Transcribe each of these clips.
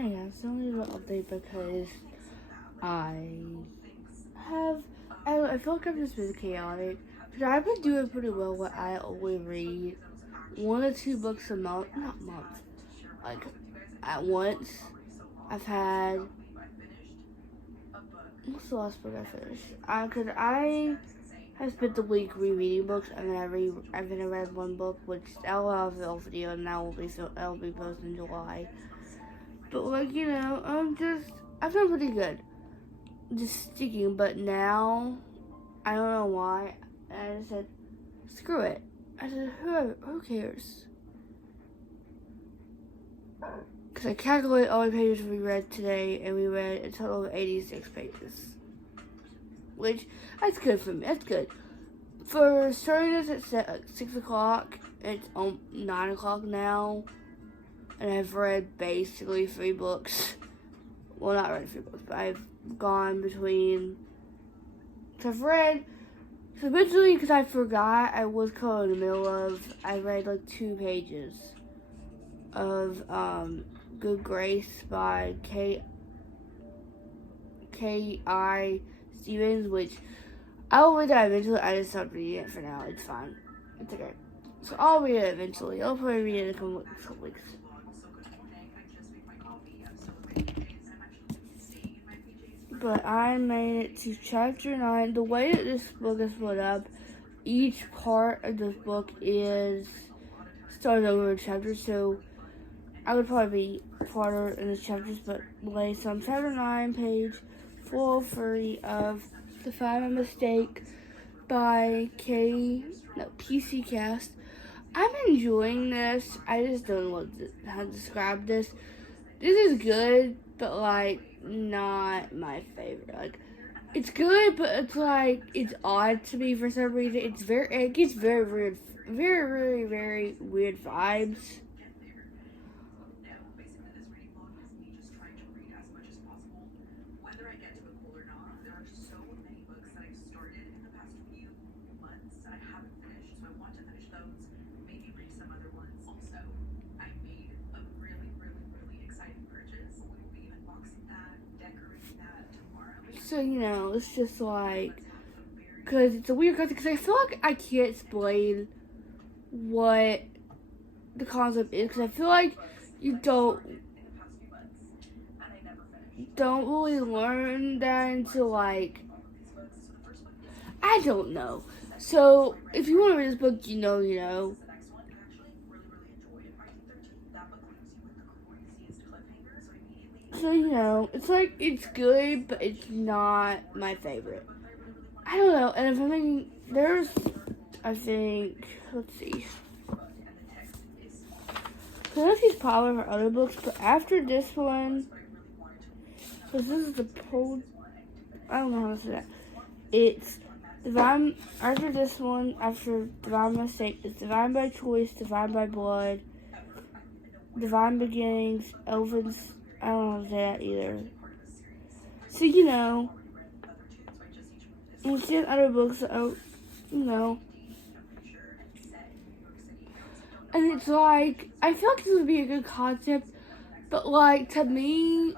Hey guys, so I'm gonna do an update because I have, I feel like I'm just been chaotic. But I've been doing pretty well what I always read. 1 or 2 books a month, not month, like at once. I've had, what's the last book I finished? Cause I have spent the week rereading books and then I've read one book, which I'll have a video and that will be posted in July. But like, I feel pretty good. Just sticking, but now, I don't know why, I just said, screw it. I said, who cares? Because I calculated all the pages we read today, and we read a total of 86 pages. Which, that's good for me, that's good. For starting this at 6 o'clock, it's 9 o'clock now, and I've read basically 3 books. Well, not read 3 books, but I've gone between. So I've read. So eventually, because I forgot, I was caught in the middle of. I read like 2 pages of Good Grace by K.I. Stevens, which I'll read that eventually. I just stopped reading it for now. It's fine. It's okay. So I'll read it eventually. I'll probably read it in a couple weeks. But I made it to chapter 9. The way that this book is split up, each part of this book is started over a chapter, so I would probably be farther in the chapters, but so I'm chapter 9, page 403 of Define My Mistake by PC Cast. I'm enjoying this. I just don't know how to describe this. This is good, but like not my favorite. Like, it's good, but it's like it's odd to me for some reason. It gets very weird, very weird vibes. So, it's just like, because it's a weird concept, because I feel like I can't explain what the concept is, because I feel like you don't really learn that until, like, I don't know. So, if you want to read this book, you know. So, it's like, it's good, but it's not my favorite. I don't know, and if I'm thinking, let's see. So there's these popular for other books, but after this one, because this is I don't know how to say that. It's Divine, after this one, after Divine Mistake, it's Divine by Choice, Divine by Blood, Divine Beginnings, Elven's, I don't know how to say that either. So, and she has other books that and it's like, I feel like this would be a good concept, but like, to me,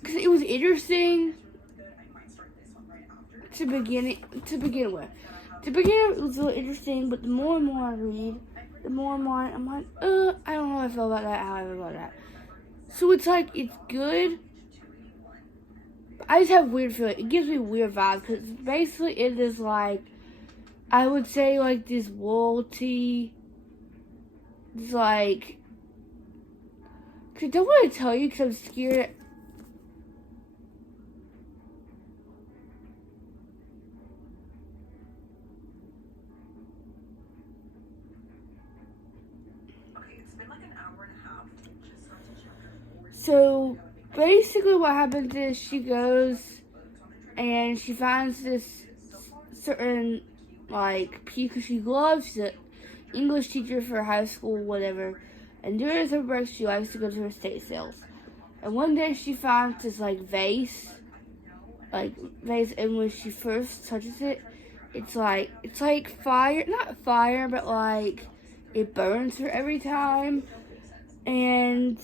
because it was interesting to begin with. To begin with, it was really interesting, but the more and more I read, the more and more I'm like, I don't know how I feel about that, So it's like, it's good, but I just have a weird feeling. It gives me weird vibes, because basically it is like, I would say like this loyalty, it's like, cause I don't want to tell you because I'm scared. So basically what happens is she goes and she finds this certain, like, because she loves she's an English teacher for high school, whatever, and during her break she likes to go to her estate sales. And one day she finds this, like, vase, and when she first touches it, it's like fire, not fire, but like, it burns her every time. And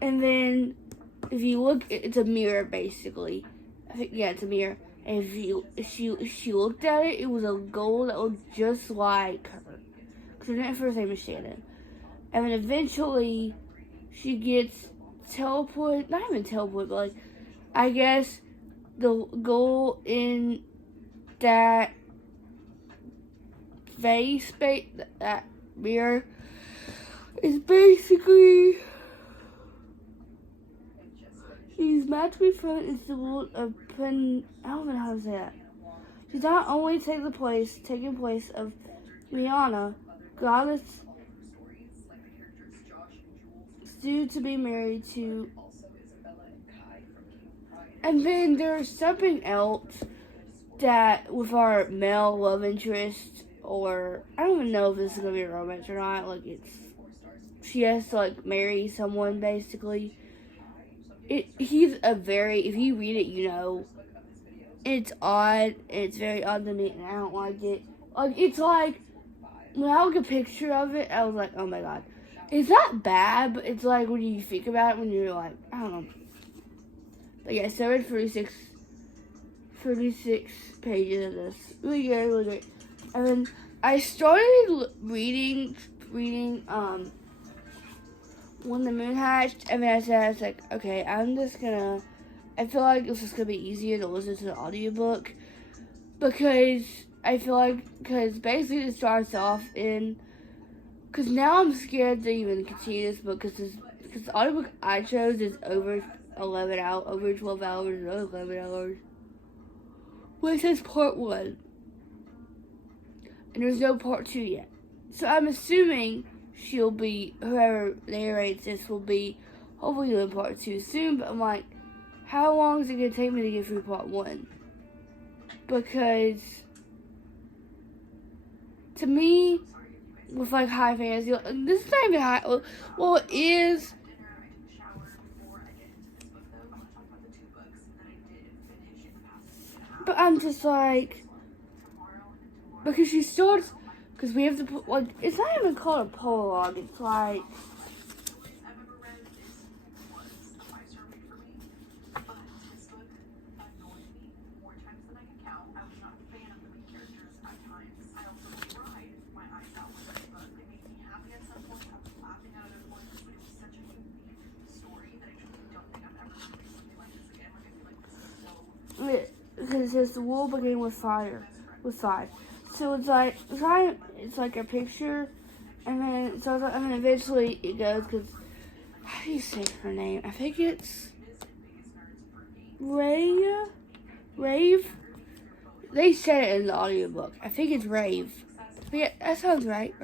And then if you look, it's a mirror basically. I think, yeah, it's a mirror. And if she looked at it, it was a goal that looked just like her. Because her first name is Shannon. And then eventually, she gets teleported. Not even teleported, but like, I guess the goal in that vase, that mirror, is basically she's magically thrown into the world of I don't know how to say that. She's not only taking place of Rihanna, goddess due to be married to. And then there's something else that with our male love interest, or I don't even know if this is gonna be a romance or not. Like she has to like marry someone basically. He's a very, if you read it, you know, it's odd. It's very odd to me, and I don't like it. Like it's like when I look at a picture of it, I was like, oh my god, it's not bad, but it's like when you think about it, when you're like, I don't know. But yeah, so I read 36 pages of this. Really good, really great. And then I started reading When the Moon Hatched, and then I was like, okay, I feel like this is gonna be easier to listen to the audiobook, because basically it starts off because now I'm scared to even continue this book, because the audiobook I chose is over 12 hours, or 11 hours. Well, it says part 1, and there's no part 2 yet. So I'm assuming whoever narrates this will be hopefully doing part 2 soon, but I'm like, how long is it going to take me to get through part 1? Because, to me, with like high fantasy, this is not even high, well it is, but I'm just like, because she starts, because we have to put, like, it's not even called a prologue, it's like, because it says the world began with fire. So it's like a picture, and then eventually it goes, because how do you say her name? I think it's Rave. They said it in the audiobook. I think it's Rave. But yeah, that sounds right?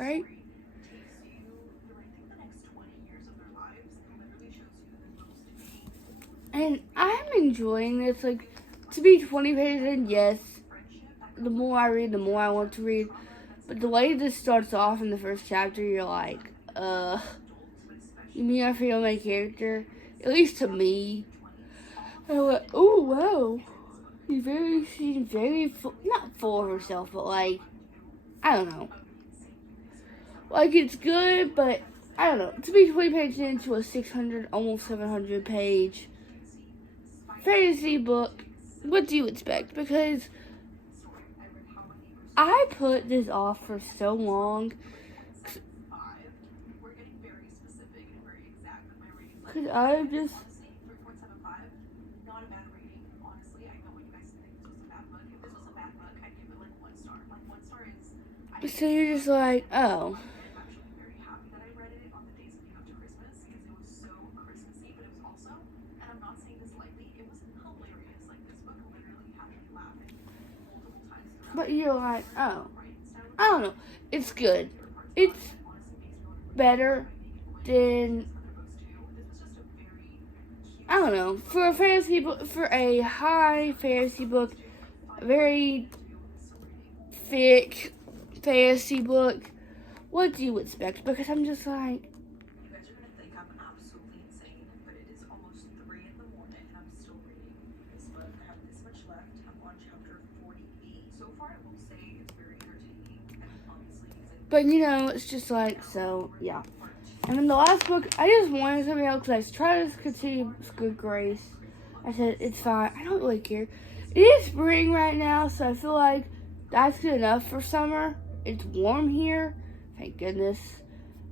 And I'm enjoying this. Like, to be 20 pages in, yes. The more I read, the more I want to read. But the way this starts off in the first chapter, you're like, you mean I feel my character? At least to me. And I went, oh, wow. She's very, not full of herself, but like, I don't know. Like, it's good, but I don't know. To be 20 pages into a 600, almost 700 page fantasy book, what do you expect? Because I put this off for so long. Because I'm just... So you're just like, oh. But you're like, oh. I don't know. It's good. It's better than, I don't know, for a fantasy book, for a high fantasy book, a very thick fantasy book. What do you expect? Because I'm just like, but you know, it's just like, so yeah. And then the last book, I just wanted something else because I tried to continue Good Grace. I said, it's fine. I don't really care. It is spring right now, so I feel like that's good enough for summer. It's warm here. Thank goodness.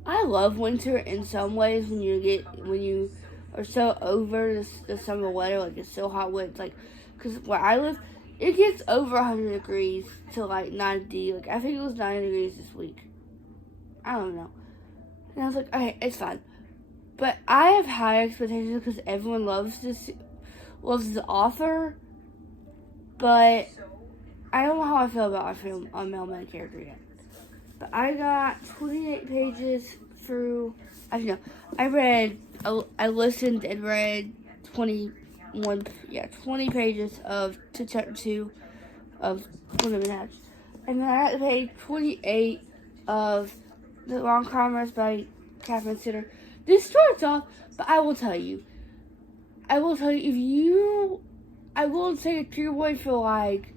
I love winter in some ways when you are so over the summer weather. Like, it's so hot when it's like, because where I live, it gets over 100 degrees to like 90. Like, I think it was 90 degrees this week. I don't know. And I was like, okay, it's fine. But I have high expectations because everyone loves this author. But I don't know how I feel about a mailman character yet. But I got 28 pages through. I listened and read 20 pages to chapter 2 of Women Hatch. And then I had to page 28 of The Long Commerce by Catherine Sitter. This starts off, but I will tell you, I will say a trigger warning for like,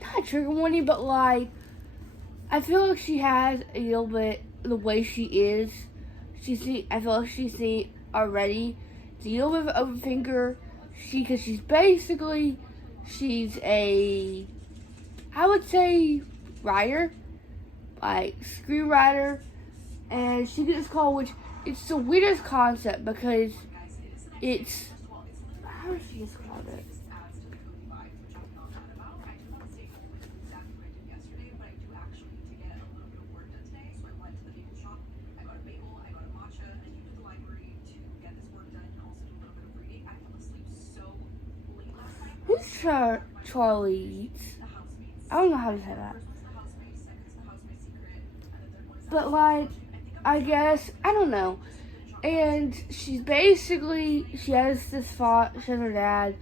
not a trigger warning, but like, I feel like she has a little bit, the way she is, I feel like she's seen already. It's a little bit of an overthinker. Because she's a, I would say, writer, like screenwriter, and she gets called, which it's the weirdest concept because it's, how does she describe it? Who's Charlie Eats? I don't know how to say that. But like, I guess, I don't know. And she has this thought, she has her dad.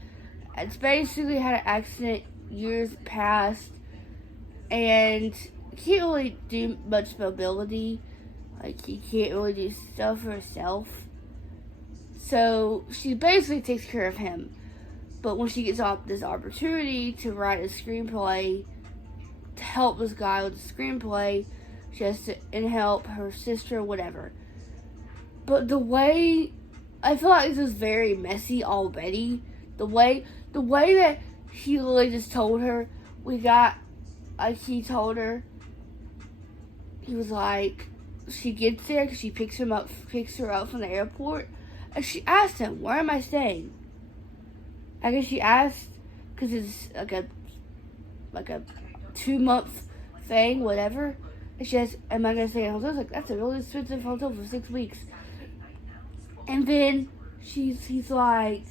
It's basically had an accident years past. And can't really do much mobility. Like, he can't really do stuff for herself. So, she basically takes care of him. But when she gets this opportunity to write a screenplay, to help this guy with the screenplay, she has to help her sister, whatever. But the way, I feel like this is very messy already. The way that he literally just told her, he told her, he was like, she gets there because she picks her up from the airport, and she asked him, where am I staying? I guess she asked because it's like a 2-month thing, whatever. And she asked, am I going to stay in a hotel? I was like, that's a really expensive hotel for 6 weeks. And then he's like,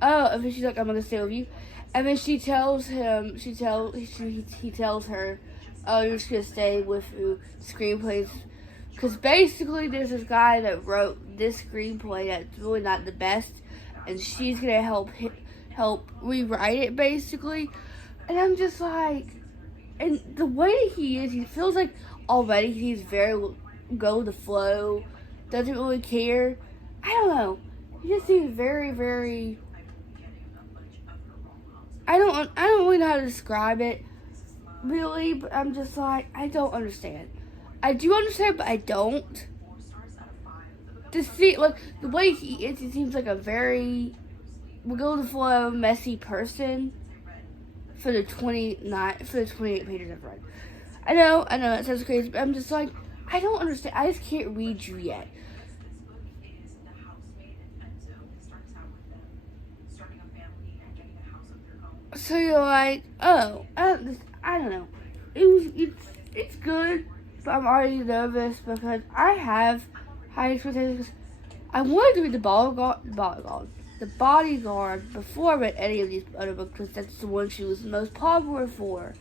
oh, and then she's like, I'm going to stay with you. And then he tells her, oh, you're just going to stay with screenplays. Because basically there's this guy that wrote this screenplay that's really not the best. And she's going to help rewrite it, basically. And I'm just like, and the way he is, he feels like already he's very go with the flow, doesn't really care. I don't know. He just seems very, very, I don't really know how to describe it, really, but I'm just like, I don't understand. I do understand, but I don't. To see, like, the way he is, he seems like a very go with the flow, messy person for the 28 pages I've read. I know, that sounds crazy, but I'm just like, I don't understand. I just can't read you yet. So you're like, oh, I don't know. It's good, but I'm already nervous because I have high expectations. I wanted to read The Bodyguard before I read any of these other books because that's the one she was most popular for.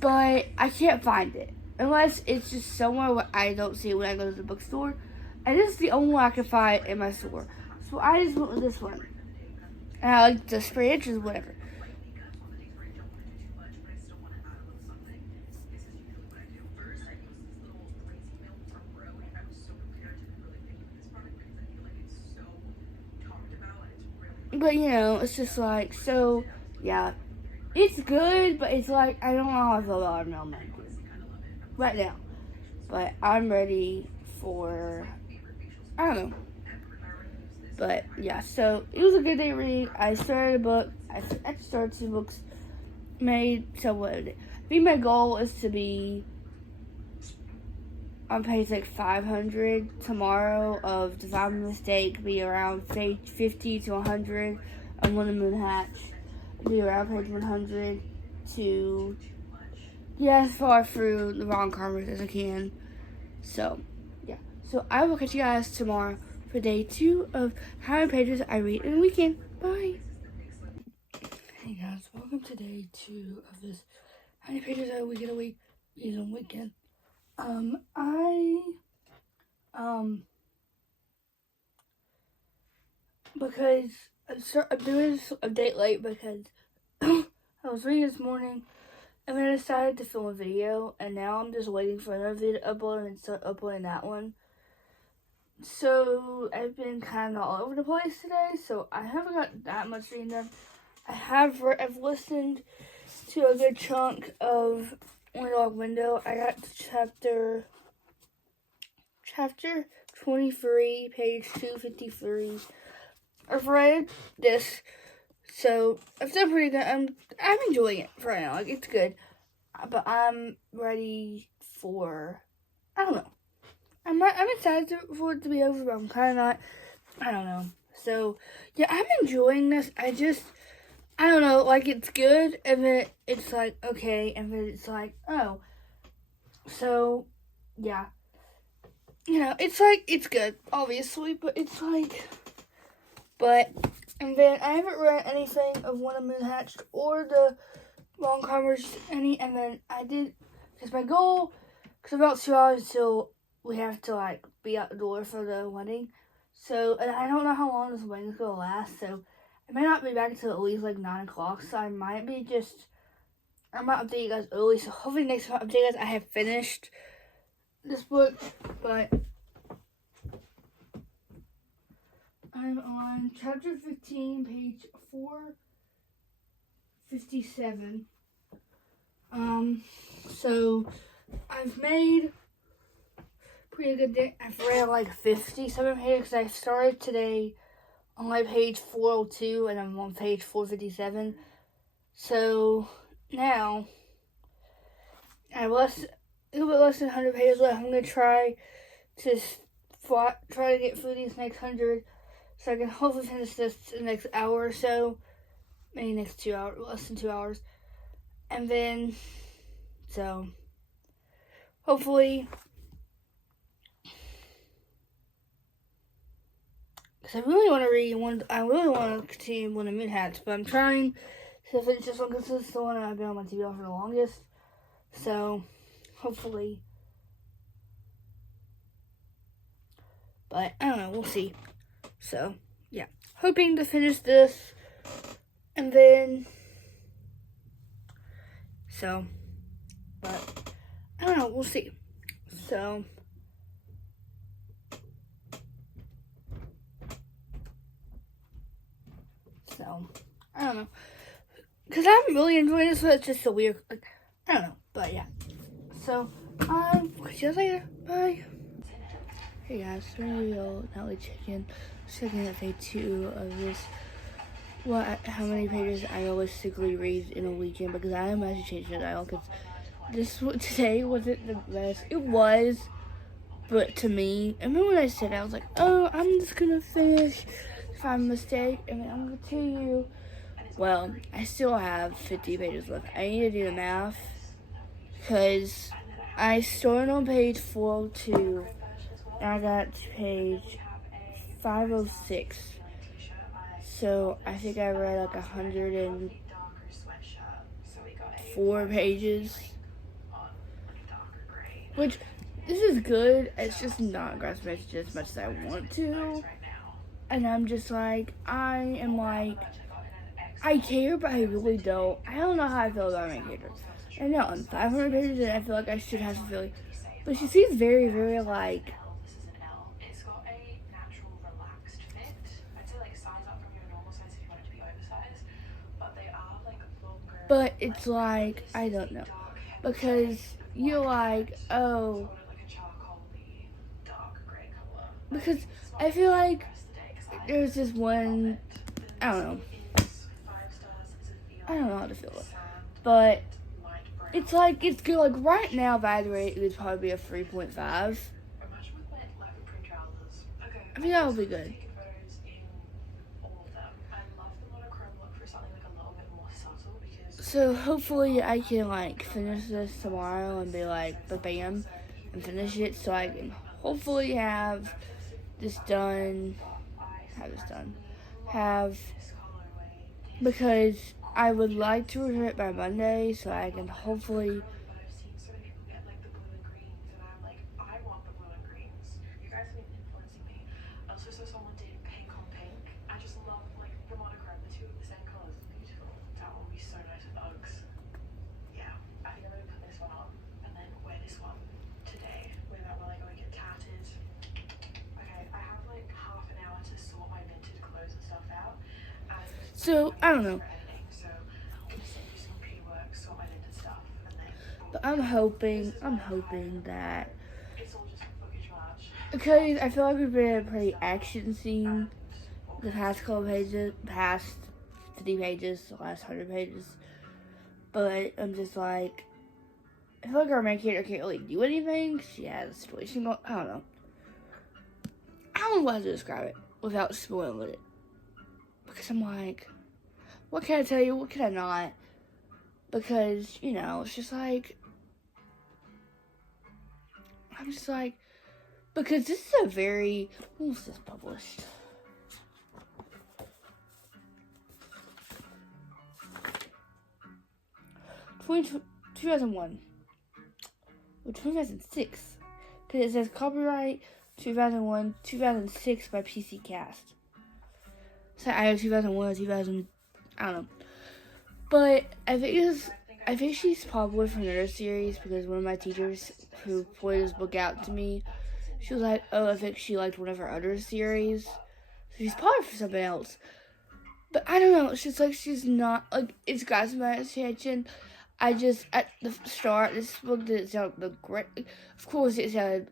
But I can't find it. Unless it's just somewhere where I don't see it when I go to the bookstore. And this is the only one I can find in my store. So I just went with this one. And I like the spray inches, whatever. But, it's just like, so, yeah. It's good, but it's like, I don't know how I feel about our mailman right now. But I'm ready for, I don't know. But yeah, so it was a good day read. I started a book. I started 2 books made. So what? I think my goal is to be on page like 500 tomorrow of Divine Mistake, be around page 50 to 100 of When the Moon Hatched, be around page 100 to get as far through the Ron Carmers as I can. So, yeah. So I will catch you guys tomorrow for day 2 of how many pages I read in a weekend. Bye. Hey guys, welcome to day 2 of this how many pages I read in a weekend. Because I'm doing this a day late because I was reading this morning and then I decided to film a video, and now I'm just waiting for another video to upload and start uploading that one. So I've been kind of all over the place today, so I haven't got that much reading done. I've listened to a good chunk of One Window. I got to chapter 23, page 253. I've read this, so I've done pretty good. I'm enjoying it for right now. Like, it's good, but I'm ready for, I don't know. I'm excited for it to be over, but I'm kind of not. I don't know. So yeah, I'm enjoying this. I don't know. Like, it's good, and then it's like okay, and then it's like oh. So yeah, it's like it's good, obviously, but it's like. And then I haven't read anything of When the Moon Hatched or the Ron Carmers any, and then I did, because my goal, because about 2 hours till we have to, like, be out the door for the wedding, so, and I don't know how long this wedding's going to last, so I may not be back until at least, like, 9 o'clock, so I might update you guys early, so hopefully next time I update you guys I have finished this book, but I'm on chapter 15, page 457. So I've made pretty good day. I've read like 57 pages because I started today on like page 402 and I'm on page 457. So now I have a little bit less than 100 pages left. I'm gonna try to get through these next 100. So I can hopefully finish this in the next hour or so. Maybe next 2 hours, less than 2 hours. And then, so, hopefully, because I really want to continue When the Moon Hatched, but I'm trying to finish this one because this is the one I've been on my TV for the longest. So, hopefully. But, I don't know, we'll see. So, yeah. Hoping to finish this. And then, so, but, I don't know, we'll see. So, I don't know. Because I'm really enjoying this, but it's just so weird. Like, I don't know, but yeah. So, see you guys later. Bye. Hey guys, Natalie checking out day 2 of this. How many pages I realistically read in a weekend, because I am actually changing the dial, because today wasn't the best. It was, but to me, I remember when I said I was like, oh, I'm just gonna finish if I'm a mistake, and I'm gonna tell you, well, I still have 50 pages left. I need to do the math, because I started on page 402, and I got to page 506. So I think I read like 104 pages. Which, this is good. It's just not grasping as much as I want to. And I'm just like, I care, but I really don't. I don't know how I feel about my character. I know I'm 500 pages and I feel like I should have some feeling. But she seems very, very like, but it's like, I don't know. Because you're like, oh, because I feel like there's this one, I don't know. I don't know how to feel it. But it's like, it's good. Like, right now, evaluate it would probably be a 3.5. I think that would be good. So, hopefully, I can, like, finish this tomorrow and be like, bam, and finish it so I can hopefully have this done. Because I would like to return it by Monday so I can hopefully. So, I don't know. But I'm hoping that, because I feel like we've been a pretty action scene the past couple pages, past 50 pages, the last 100 pages. But I'm just like, I feel like our main character can't really do anything. She has a situation going, I don't know. I don't know how to describe it without spoiling it. Because I'm like, what can I tell you? What can I not? Because, you know, it's just like, I'm just like, because this is a very, when was this published? '2001. 2001. Or 2006. Because it says copyright 2001, 2006 by PC Cast. So either 2001 or 2000, I don't know. But I think she's popular for another series because one of my teachers who pointed this book out to me, she was like, oh, I think she liked one of her other series. So she's popular for something else. But I don't know, it's just like she's not, like, it's got some attention. I just, at the start, this book didn't sound like great. Of course, it sounded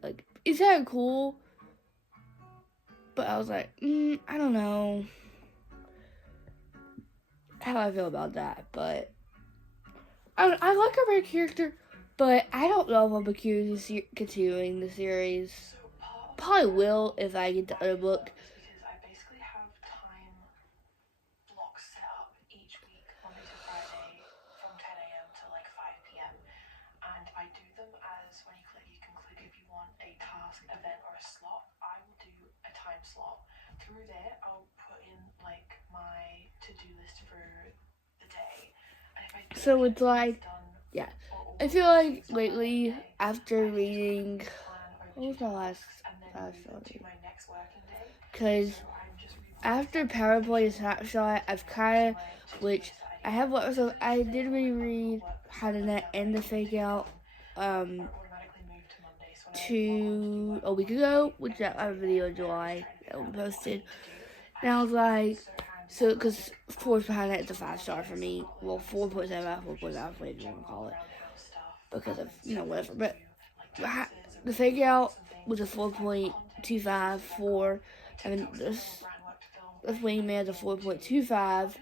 cool. But I was like, I don't know how I feel about that. But I like her main character, but I don't know if I'll be continuing the series. Probably will if I get the other book. So it's like, yeah. I feel like lately, after reading, what was my last story? Because after PowerPoint Snapshot, I've kind of, which I have, so I did reread How to Net and the Fake Out, a week ago, which I have a video in July that we posted. And I was like, so, because of course Behind That is a 5-star for me. Well, 4.7 out of 4.5, whatever you want to call it. Because of, whatever. But the Fake Out was a 4.25, 4. And this Wingman is a 4.25.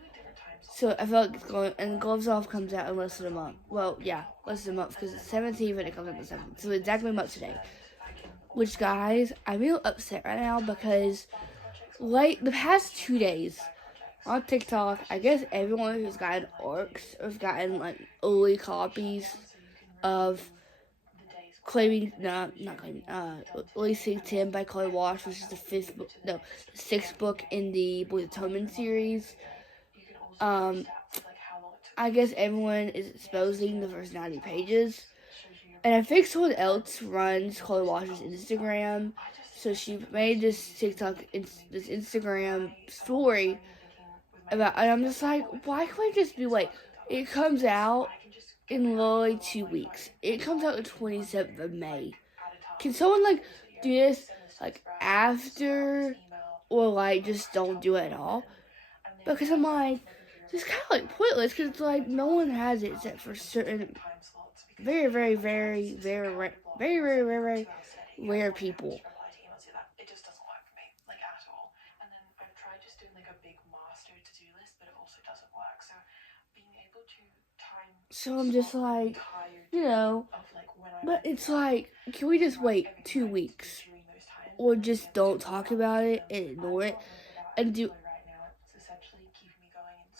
So I feel like it's going, and Gloves Off comes out in less than a month. Well, yeah, less than a month, because it's 17th and it comes out the 7th. So exactly a month today. Which, guys, I'm real upset right now because, the past 2 days on TikTok, I guess everyone who's gotten ARCs or has gotten, early copies of Releasing Tim by Chloe Walsh, which is the 6th book in the Boys Atonement series. I guess everyone is exposing the first 90 pages. And I think someone else runs Chloe Walsh's Instagram. So she made this this Instagram story about, and I'm just like, why can't I just be like, it comes out in literally 2 weeks. It comes out the 27th of May. Can someone, do this, after, or, just don't do it at all? Because I'm like, it's kind of, pointless, because it's no one has it except for certain very, very, very, very, very, very, very, very rare people. So I'm just like, but it's like, can we just wait 2 weeks? Or just don't talk about it and ignore it and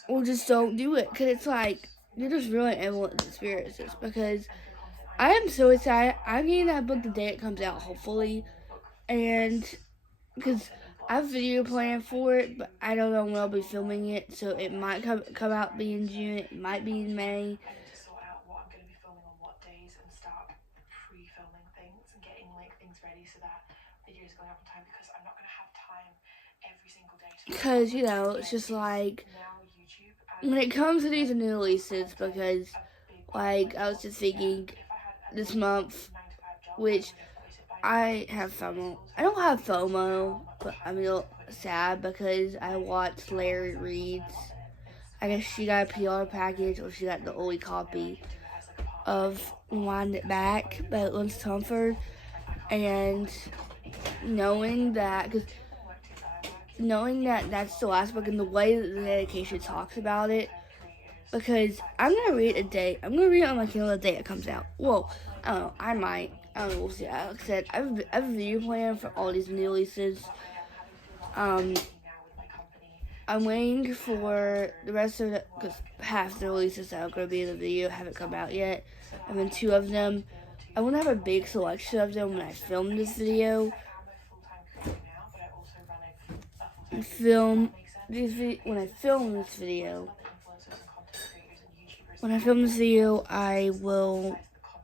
or just don't do it. Because it's like, you're just ruining everyone's experiences. Because I am so excited. I'm getting that book the day it comes out, hopefully. And because I have a video plan for it, but I don't know when I'll be filming it. So it might come out be in June. It might be in May. Because, it's just like, when it comes to these new releases, because, like, I was just thinking this month, which I have FOMO. I don't have FOMO, but I'm a little sad because I watched Larry Reed's. I guess she got a PR package, or she got the only copy of Wind It Back by Liz Mumford. And knowing that that's the last book, and the way that the dedication talks about it, because I'm going to read it on my Kindle the day it comes out. Well, I don't know, I might. I don't know, we'll see. Like I said, I have a video plan for all these new releases. I'm waiting for the rest of it, because half the releases that are going to be in the video haven't come out yet. And then 2 of them, I want to have a big selection of them when I film this video. When I film this video, I will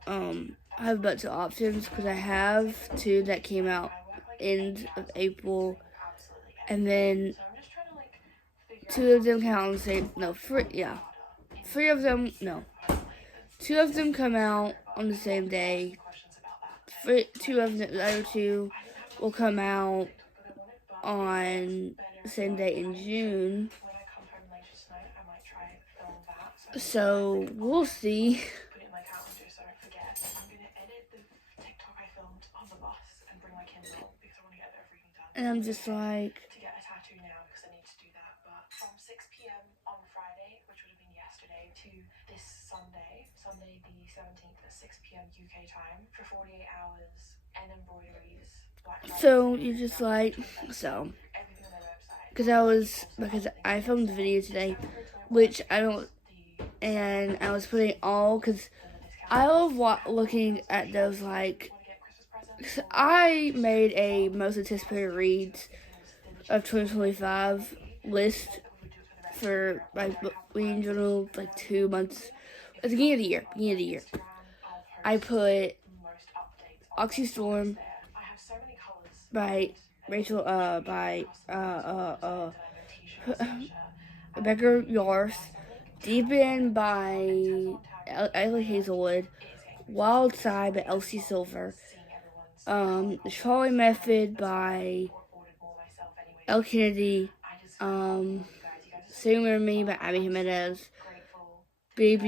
have a bunch of options, because I have 2 that came out end of April, and then 2 of them count on the same. No, 3 of them. No, 2 of them come out on the same day. 2 of the other 2 will come out on the same day in June. So we'll see. And I'm just like, so you're just like, so, because I filmed the video today, which I don't, and I was putting all, because I love looking at those, like, I made a most anticipated reads of 2025 list for my reading journal, like 2 months, at the beginning of the year. I put Oxy Storm by Rachel, Becker Yarth, Deep End by Ellie Hazelwood, Wild Side by Elsie Silver, The Charlie Method by Elle Kennedy, Sing With Me by Abby Jimenez, Great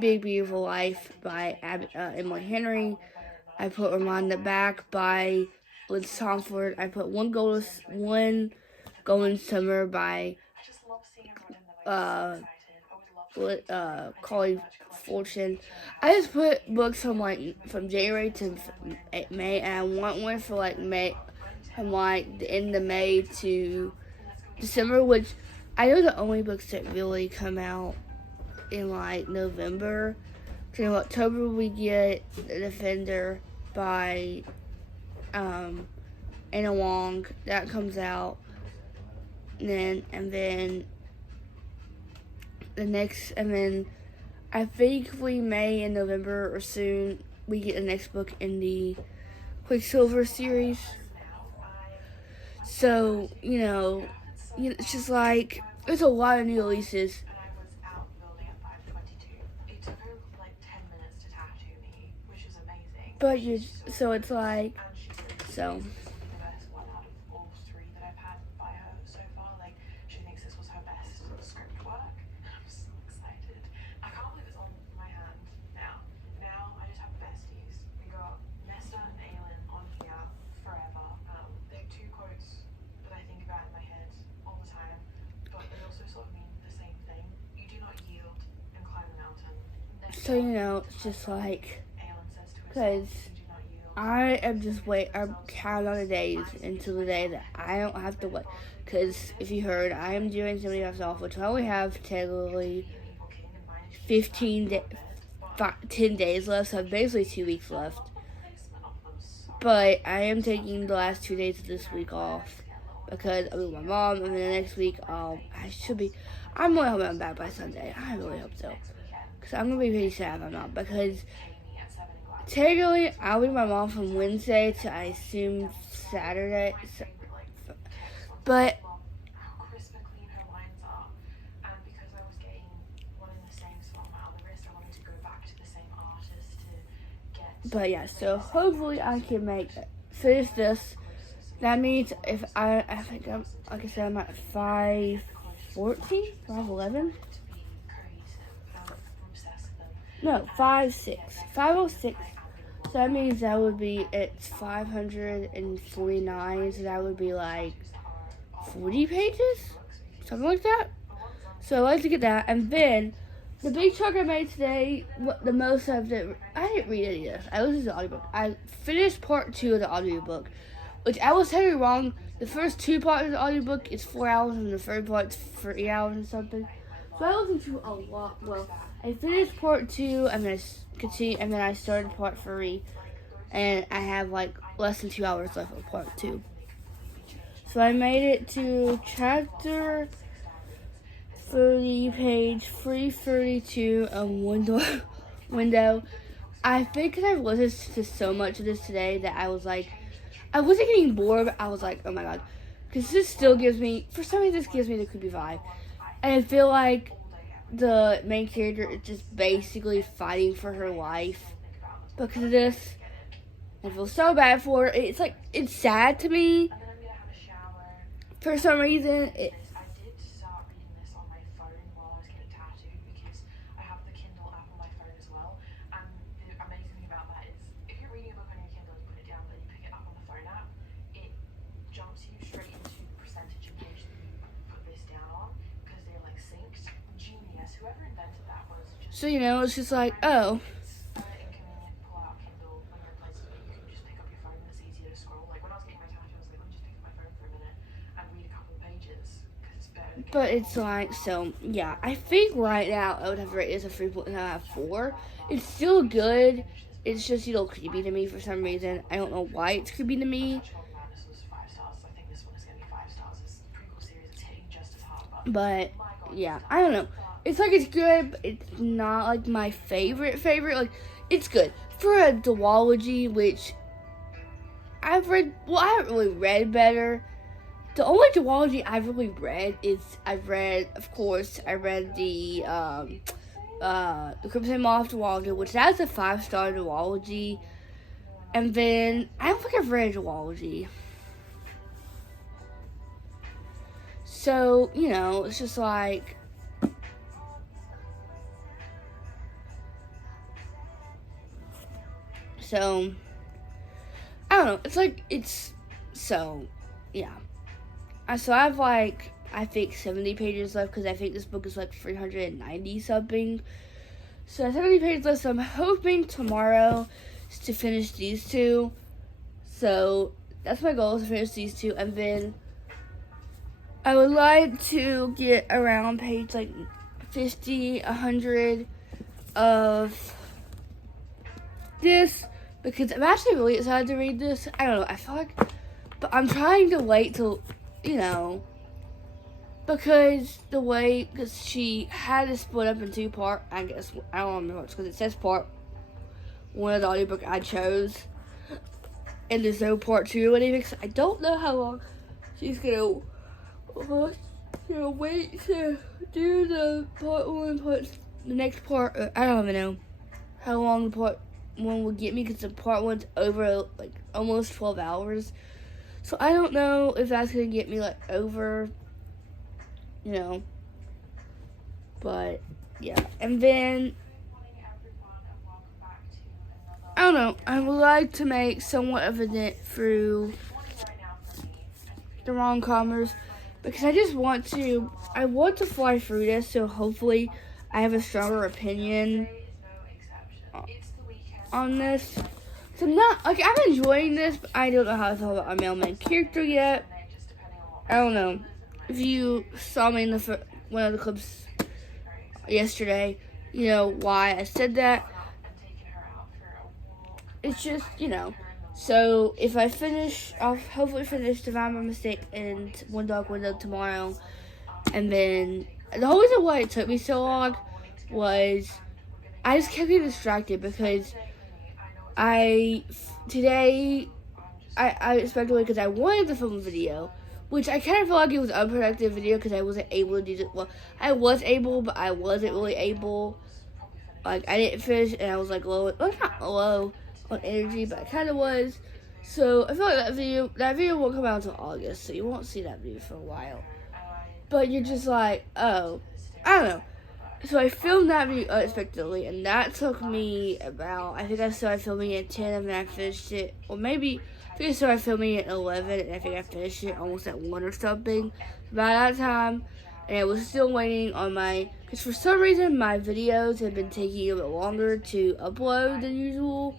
Big Beautiful Life by Emily Henry. I put Wind It Back by Liz Mumford. I put One Golden Summer by Carly Fortune. I just put books from January to May, and I want one for May, from the end of May to December, which I know the only books that really come out in November. So in October we get The Defender by Anna Wong. That comes out, and then I think we May and November or soon we get the next book in the Quicksilver series. So it's just like, there's a lot of new releases. But it's like, so. So, it's just like, because I am I'm counting on the days until the day that I don't have to wait. Because if you heard, I am doing 75 off, which I only have technically 10 days left, so I have basically 2 weeks left. But I am taking the last 2 days of this week off because I'm with my mom, and then the next week, I'm really hoping I'm back by Sunday. I really hope so. Because I'm going to be pretty sad if I'm not, because technically, I'll be with my mom from Wednesday to, I assume, Saturday. But yeah, so hopefully I can finish this. That means if I think I'm, like I said, I'm at 5:14, 5:11. No, 5:06, 5:06. So that means that would be, it's 549, so that would be like 40 pages, something like that. So I like to get that, and then the big chunk I made today, I didn't read any of this. I listened to the audiobook. I finished part 2 of the audiobook, which I was telling you wrong. The first 2 parts of the audiobook is 4 hours, and the third part's 3 hours and something. So I listened to a lot. Well, I finished part 2, and then I continued, and then I started part 3, and I have like less than 2 hours left of part 2. So I made it to chapter 30, page 332 of window. I think because I've listened to so much of this today that I wasn't getting bored, but I was like, oh my god. Because this still gives me, for some reason, this gives me the creepy vibe. And I feel like the main character is just basically fighting for her life because of this. I feel so bad for her. It's like, it's sad to me. For some reason, so, it's just like, oh. But it's like, so, yeah. I think right now I would have to rate this a 3.4. It's still good. It's just, creepy to me for some reason. I don't know why it's creepy to me. But, yeah, I don't know. It's like, it's good, but it's not like my favorite. Like, it's good. For a duology, which I've read, I haven't really read better. The only duology I've really read is, I read the Crimson Moth duology, which that's a 5-star duology. And then, I don't think I've read a duology. So, it's just like, so, I don't know, yeah. So I have I think 70 pages left because I think this book is 390 something. So I have 70 pages left, so I'm hoping tomorrow to finish these 2. So that's my goal, is to finish these 2, and then I would like to get around page 50, 100 of this, because I'm actually really excited to read this. I don't know, I feel like, but I'm trying to wait till, because she had it split up in 2 parts, I guess, I don't remember what's, because it says part 1 of the audiobook I chose, and there's no part 2 or anything, so I don't know how long she's gonna wait to do the part 1, the next part. I don't even know how long the part 1 will get me, because the part 1's over almost 12 hours. So I don't know if that's gonna get me over, but yeah. And then I don't know, I would like to make somewhat of a dent through the rom-commers, because I want to fly through this, so hopefully I have a stronger opinion on this. So I'm not, like, I'm enjoying this, but I don't know how I feel about a mailman character yet. I don't know. If you saw me in one of the clips yesterday, you know why I said that. It's just, So if I finish, I'll hopefully finish Divine by Mistake and One Dog Window tomorrow. And then the whole reason why it took me so long was I just kept getting distracted because today I expected because I wanted to film a video, which I kind of feel like it was an unproductive video because I wasn't able to do it. Well, I was able, but I wasn't really able. Like, I didn't finish, and I was like low, well, not low on energy, but I kind of was. So I feel like that video won't come out until August, so you won't see that video for a while. But you're just like, oh, I don't know. So I filmed that video unexpectedly, and that took me about, I think I started filming it at 10, and then I finished it, or maybe, I think I started filming it at 11, and I think I finished it almost at 1 or something. By that time, and I was still waiting on because for some reason my videos have been taking a bit longer to upload than usual.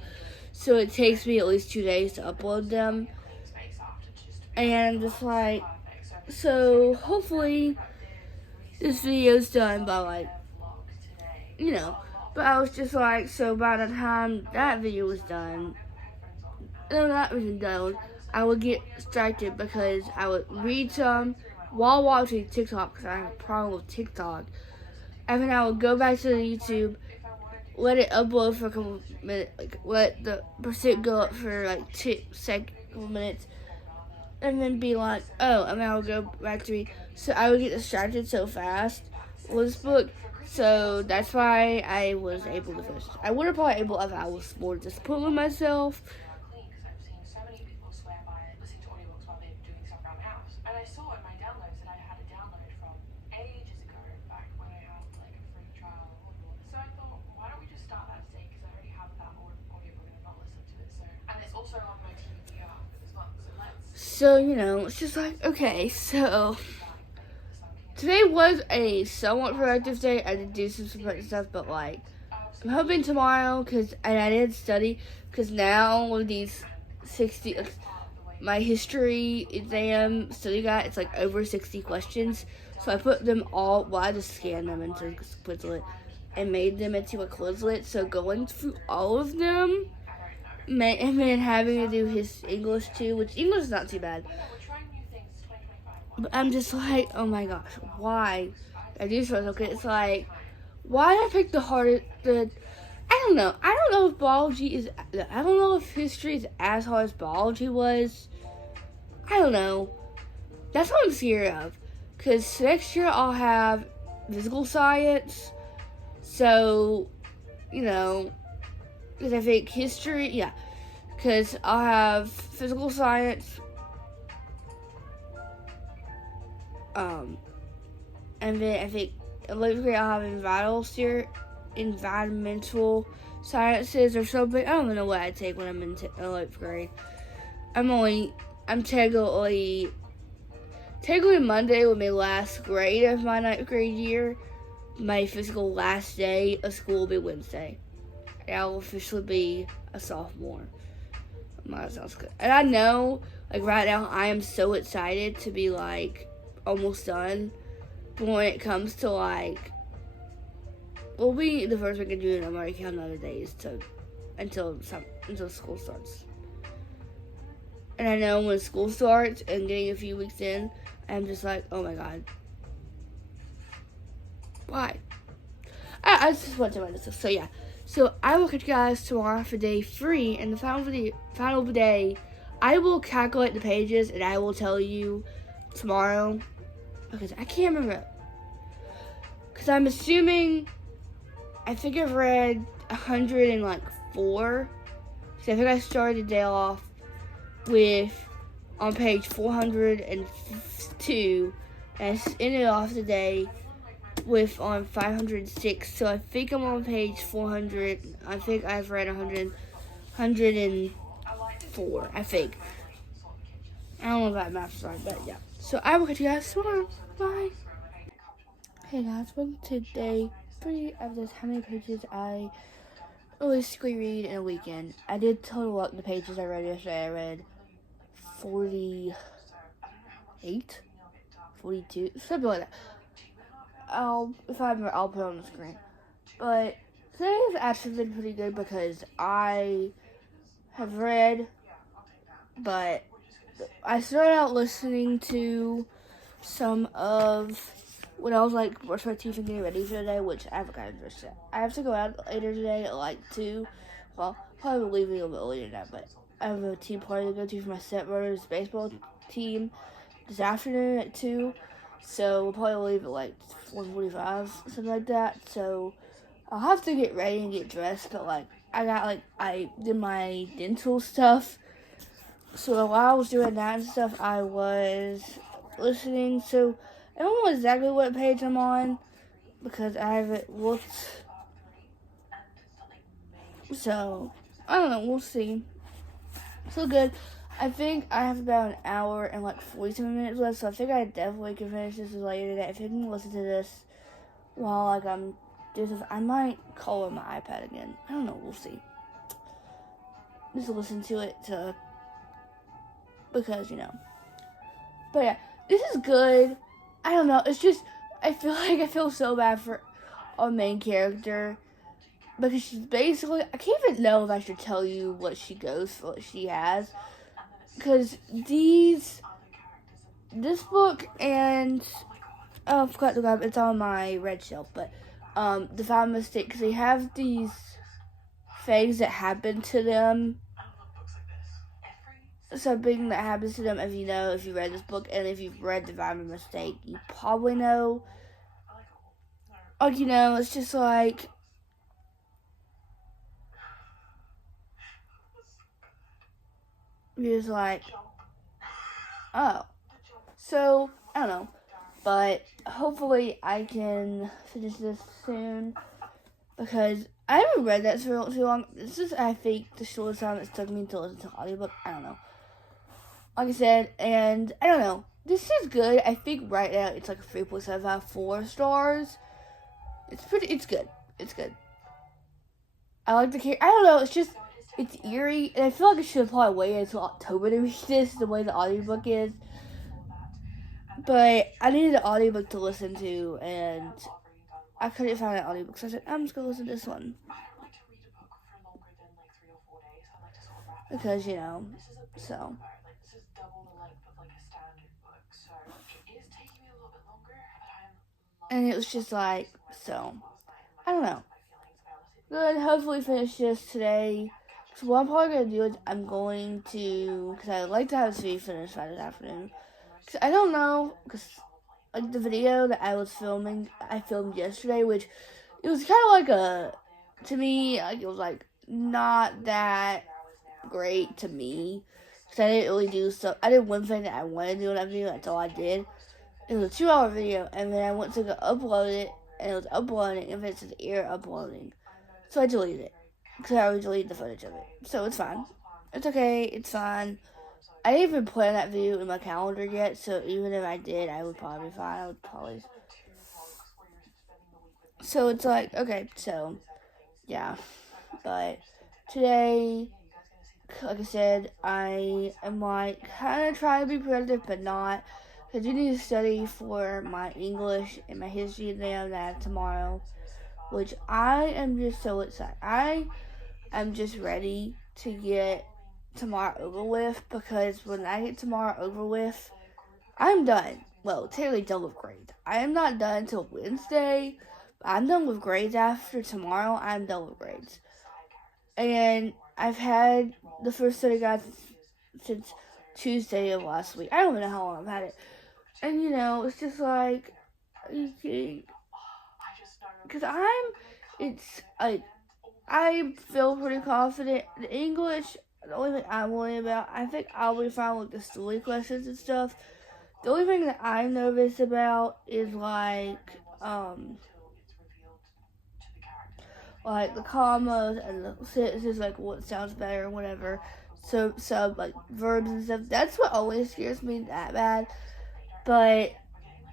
So it takes me at least 2 days to upload them. And I'm just like, so hopefully this video's done by but I was just like, so by the time that video was done, I would get distracted because I would read some while watching TikTok because I have a problem with TikTok. And then I would go back to the YouTube, let it upload for a couple minutes, let the percent go up for like 2 minutes, and then be like, oh, and then I would go back to read. So I would get distracted so fast with this book. So that's why I was able to finish it. I would have probably able if I was more disciplined with myself. And I saw in my downloads that I had a download from ages ago, back when I had like a free trial. So I thought, why don't we just start that today? Because I already have that audiobook and I've not listened to it. So, and it's also on my TBR as well. So it's just like, okay, so today was a somewhat productive day. I did do some productive stuff, but like, I'm hoping tomorrow, and I didn't study, because now with these 60, my history exam study guide, it's like over 60 questions. So I put them all, I just scanned them into Quizlet and made them into a Quizlet. So going through all of them, and then having to do his English too, which English is not too bad. But I'm just like, oh my gosh, why? I do so okay. It's like, why did I pick the hardest? I don't know. I don't know if biology is. I don't know if history is as hard as biology was. I don't know. That's what I'm scared of. Because next year I'll have physical science. So, because I think history, yeah. Because I'll have physical science. And then I think 11th grade I'll have environmental sciences or something. I don't even know what I take when I'm in 11th grade. I'm technically Monday will be last grade of my 9th grade year. My physical last day of school will be Wednesday. And I will officially be a sophomore. That sounds good. And I know, like right now, I am so excited to be like almost done. But when it comes to like, we'll be the first week of June. I'm already counting other days until school starts. And I know when school starts and getting a few weeks in, I'm just like, oh my god, why? I just want to remind myself. So yeah, so I will catch you guys tomorrow for day 3, and the final day, I will calculate the pages and I will tell you tomorrow. Because I can't remember. Because I'm assuming, I think I've read 104. So I think I started the day off on page 402. And I ended off the day on 506. So I think I'm on page 400. I think I've read 104. I think. I don't know if that math's right, but yeah. So I will catch you guys tomorrow. Bye. Hey guys, welcome to day 3 of this how many pages I realistically read in a weekend. I did total up the pages I read yesterday. I read 48, 42, something like that. If I remember, I'll put it on the screen. But today has actually been pretty good because I have read, but I started out listening to some of when I was like brushing my teeth and getting ready for the day, which I haven't gotten dressed yet. I have to go out later today at like 2. Well, probably leaving a little bit later than that, but I have a team party to go to for my stepbrother's baseball team this afternoon at 2. So we'll probably leave at like 1:45, something like that. So I'll have to get ready and get dressed, but like I did my dental stuff. So while I was doing that and stuff, I was listening. So I don't know exactly what page I'm on because I haven't looked. So I don't know. We'll see. So good. I think I have about an hour and like 47 minutes left, so I think I definitely can finish this later today. If I can listen to this while like I'm doing stuff, I might call on my iPad again. I don't know. We'll see. Just listen to it because But yeah, this is good. I don't know. It's just I feel so bad for our main character because she's basically I can't even know if I should tell you what she goes for, what she has, because this book and I forgot to grab it's on my red shelf, but the Five Mistakes, they have these things that happen to them. Something that happens to them if you read this book, and if you've read The Five Mistake, you probably know. Like, it's just like you're just like, oh. So, I don't know. But hopefully I can finish this soon because I haven't read that for too long. This is, I think, the shortest time it's took me to listen to an audiobook. I don't know. Like I said, and I don't know. This is good. I think right now it's like a 3.7 out of 4 stars. It's good. It's good. I like the character. I don't know. It's eerie, and I feel like I should have probably waited until October to read this, the way the audiobook is. But I needed an audiobook to listen to, and I couldn't find an audiobook, so I said, I'm just going to listen to this one. Because, so. And it was just like, so. I don't know. Good, hopefully finish this today. So what I'm probably going to do is I'm going to, because I'd like to have this video finished by this afternoon. Because I don't know, because like the video that I filmed yesterday, which it was kind of like to me, like it was like not that great to me. Because I didn't really do stuff. I did one thing that I wanted to do in that video, that's all I did. It was a 2-hour video, and then I went to go upload it, and it was uploading, and it says error uploading. So I deleted it, because I already deleted the footage of it. So it's fine. It's okay, it's fine. I didn't even plan that video in my calendar yet, so even if I did, I would probably be fine. So it's like, okay, so, yeah. But today, like I said, I am like kind of trying to be productive, but not. I do need to study for my English and my history exam that I have tomorrow, which I am just so excited. I am just ready to get tomorrow over with, because when I get tomorrow over with, I'm done. Well, technically done with grades. I am not done until Wednesday. I'm done with grades after tomorrow. I'm done with grades. And I've had the first study guide since Tuesday of last week. I don't even know how long I've had it. And, it's just like, because I feel pretty confident. The English, the only thing I'm worried about, I think I'll be fine with the story questions and stuff. The only thing that I'm nervous about is like the commas and the sentences, like what sounds better or whatever. So some like verbs and stuff. That's what always scares me that bad. But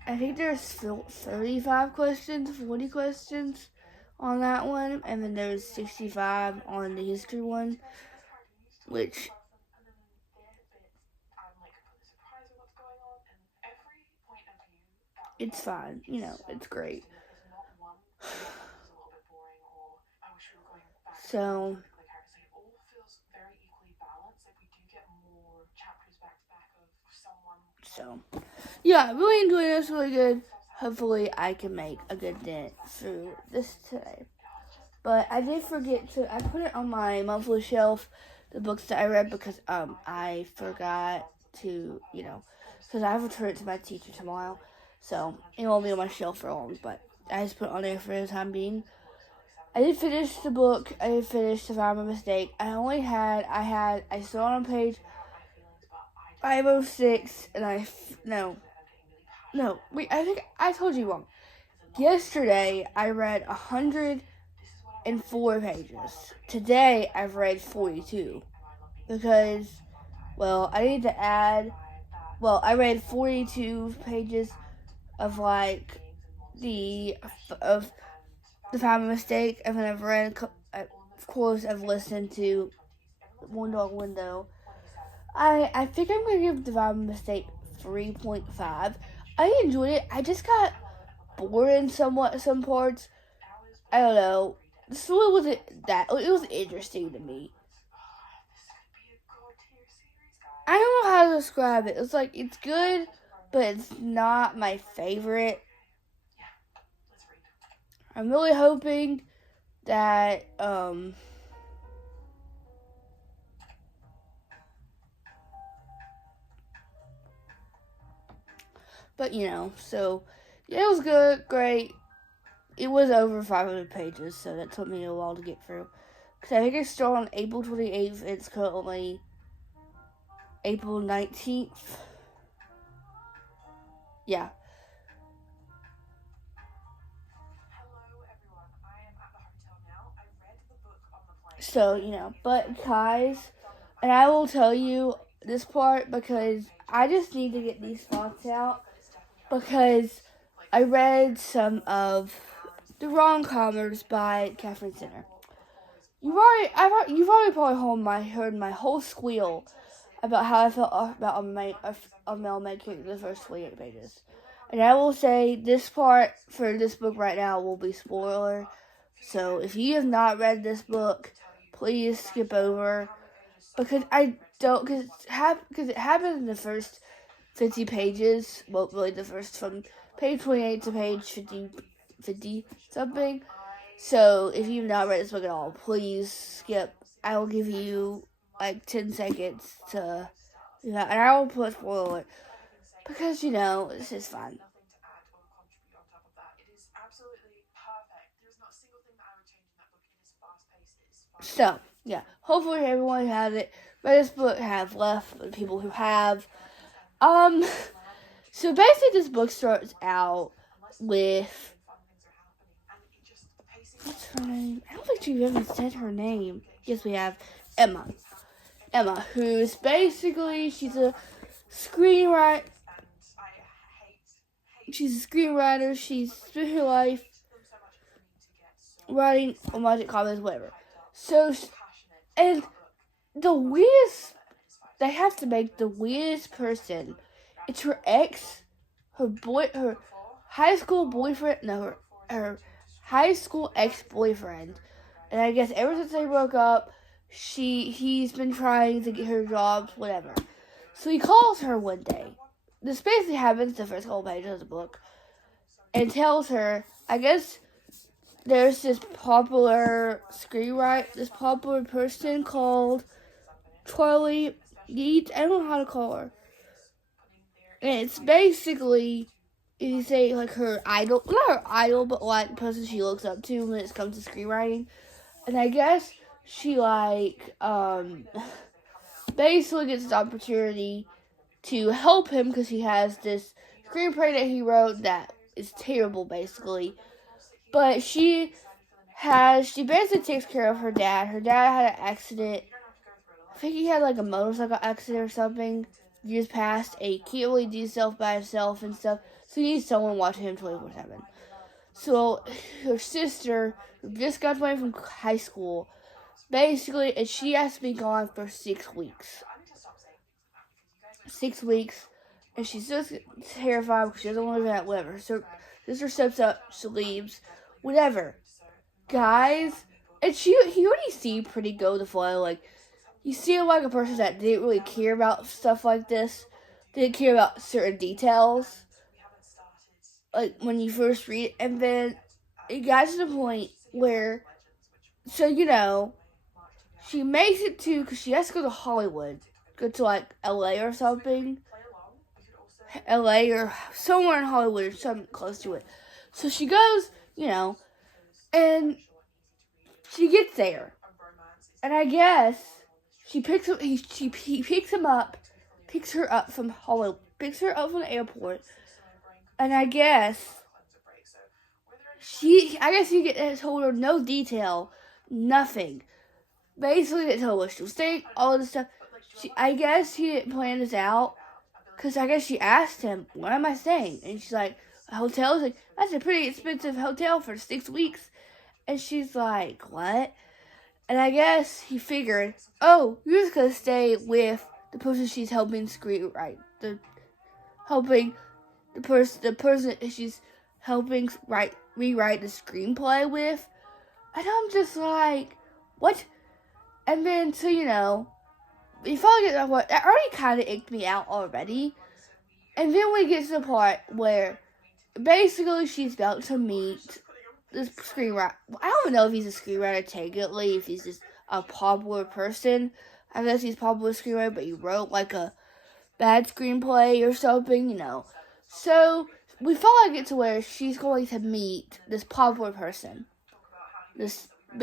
I think there's 35 questions, 40 questions on that one, and then there's 65 on the history one, which it's fine, it's great. So yeah, I really enjoyed it. It's really good. Hopefully, I can make a good dent through this today. But I did forget I put it on my monthly shelf, the books that I read, because I forgot to, because I have to turn it to my teacher tomorrow. So it won't be on my shelf for long, but I just put it on there for the time being. I did finish the book. I did finish To Find My Mistake. I saw it on page 506, and I think I told you wrong. Yesterday, I read 104 pages. Today, I've read 42. Because, I need to add, I read 42 pages of, of The Find My Mistake, and then I've read, of course, I've listened to One Dog Window. I think I'm going to give The Find My Mistake 3.5. I enjoyed it. I just got bored in some parts. I don't know. So it wasn't that. It was interesting to me. I don't know how to describe it. It's it's good, but it's not my favorite. I'm really hoping that but so yeah, it was good, great. It was over 500 pages, so that took me a while to get through. Because I think it started on April 28th. It's currently April 19th. Yeah. So, but guys, and I will tell you this part because I just need to get these thoughts out because I read some of the rom-comers by Catherine Center. You've already probably heard my whole squeal about how I felt about a male making the first 28 pages. And I will say this part for this book right now will be spoiler. So if you have not read this book, please skip over because it happened in the first 50 pages. Well, really the first from page 28 to page 50 something. So if you've not read this book at all, please skip. I will give you 10 seconds to do that, and I will put spoiler alert because this is fun. So yeah, hopefully everyone who has it read this book have left the people who have. So basically this book starts out with what's her name? I don't think we ever said her name. Yes, we have Emma. Emma, who's basically she's a screenwriter. She's a screenwriter. She's spent her life writing romantic comedies, whatever. So, and the weirdest, they have to make the weirdest person. It's her ex, her high school boyfriend. No, her high school ex-boyfriend. And I guess ever since they broke up, he's been trying to get her jobs, whatever. So he calls her one day. This basically happens the first couple pages of the book, and tells her, I guess there's this popular person called Charlie Yeats. I don't know how to call her. And it's basically, if you say her idol, not her idol, but the person she looks up to when it comes to screenwriting. And I guess she basically gets this opportunity to help him because he has this screenplay that he wrote that is terrible, basically. But she basically takes care of her dad. Her dad had an accident. I think he had a motorcycle accident or something years past. And he can't really do stuff by himself and stuff. So he needs someone watching him 24/7. So her sister just got away from high school, basically, and she has to be gone for 6 weeks. 6 weeks, and she's just terrified because she doesn't want to do that, whatever. So sister steps up, she leaves, whatever. Guys, and he already seemed pretty go with the flow. Like, you seem like a person that didn't really care about stuff like this, didn't care about certain details, like when you first read it, and then it got to the point where, so she makes it to, because she has to go to Hollywood, go to like LA or something, LA or somewhere in Hollywood or something close to it. So she goes, and she gets there, and I guess he picks her up from Hollywood, picks her up from the airport, and I guess he told her no detail, nothing. Basically, they told her she was staying, all this stuff. I guess he didn't plan this out, because I guess she asked him, where am I staying? And she's like, a hotel? He's like, that's a pretty expensive hotel for 6 weeks. And she's like, what? And I guess he figured, oh, you're just going to stay with the person she's helping screenwrite. The person she's helping rewrite the screenplay with. And I'm just like, what? And then, so, we finally get to the part, that already kind of icked me out already. And then we get to the part where basically she's about to meet this screenwriter. I don't even know if he's a screenwriter technically, if he's just a popular person. I guess he's a popular screenwriter, but he wrote like a bad screenplay or something, So we finally get to where she's going to meet this popular person.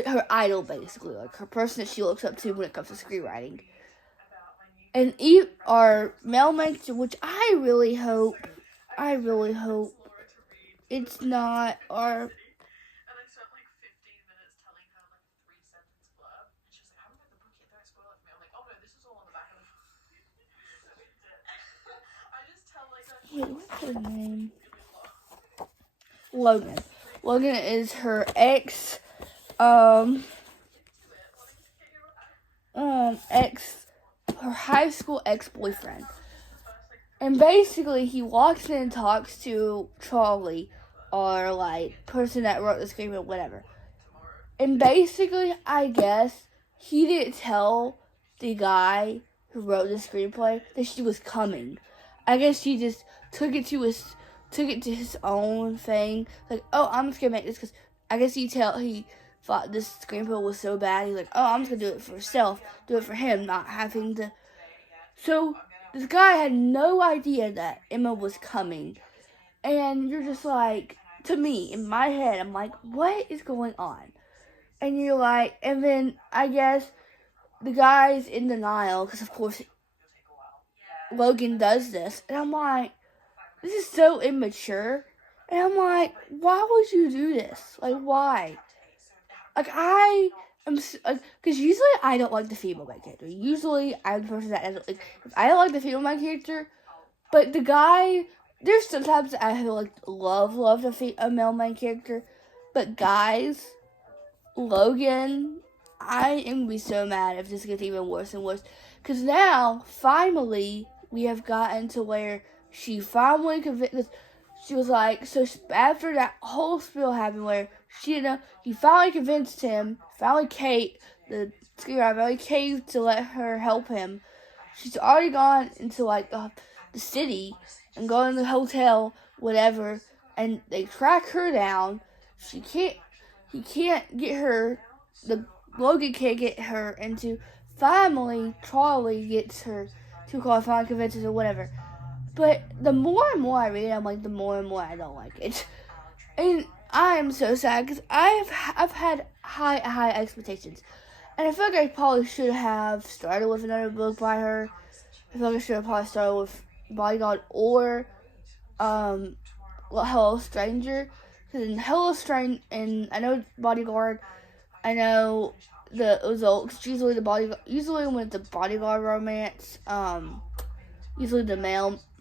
Her idol, basically, like her person that she looks up to when it comes to screenwriting. And our mailman, which I really hope it's not our. Wait, what's her name? Logan. Logan is her her high school ex-boyfriend. And basically, he walks in and talks to Charlie, or like person that wrote the screenplay, whatever. And basically, I guess he didn't tell the guy who wrote the screenplay that she was coming. I guess he just took it to his own thing. Like, oh, I'm just gonna make this because I guess he thought this screenplay was so bad. He's like, oh, I'm just gonna do it for himself, do it for him, not having to. So this guy had no idea that Emma was coming, and you're just like, to me, in my head, I'm like, what is going on? And you're like, and then I guess the guy's in denial because of course Logan does this, and I'm like, this is so immature. And I'm like, why would you do this? Like, why? Like, I am, because usually I don't like the female main character. Usually I'm the person that doesn't, like, I don't like the female main character, but the guy, there's sometimes I feel like love a male main character, but guys, Logan, I am going to be so mad if this gets even worse and worse. Because now, finally, we have gotten to where she finally convinced. She was like, so after that whole spiel happened where he finally convinced him, Kate, the screenwriter, finally caved to let her help him. She's already gone into like the city and gone to the hotel, whatever, and they track her down. He can't get her, Logan can't get her into, finally, Charlie gets her to call, finally convinces her, whatever. But the more and more I read it, I'm like, the more and more I don't like it. And I am so sad because I've had high expectations. And I feel like I probably should have started with another book by her. I feel like I should have probably started with Bodyguard or Hello Stranger. Because in Hello Stranger, and I know Bodyguard, I know the results. Usually when it's a bodyguard romance, usually the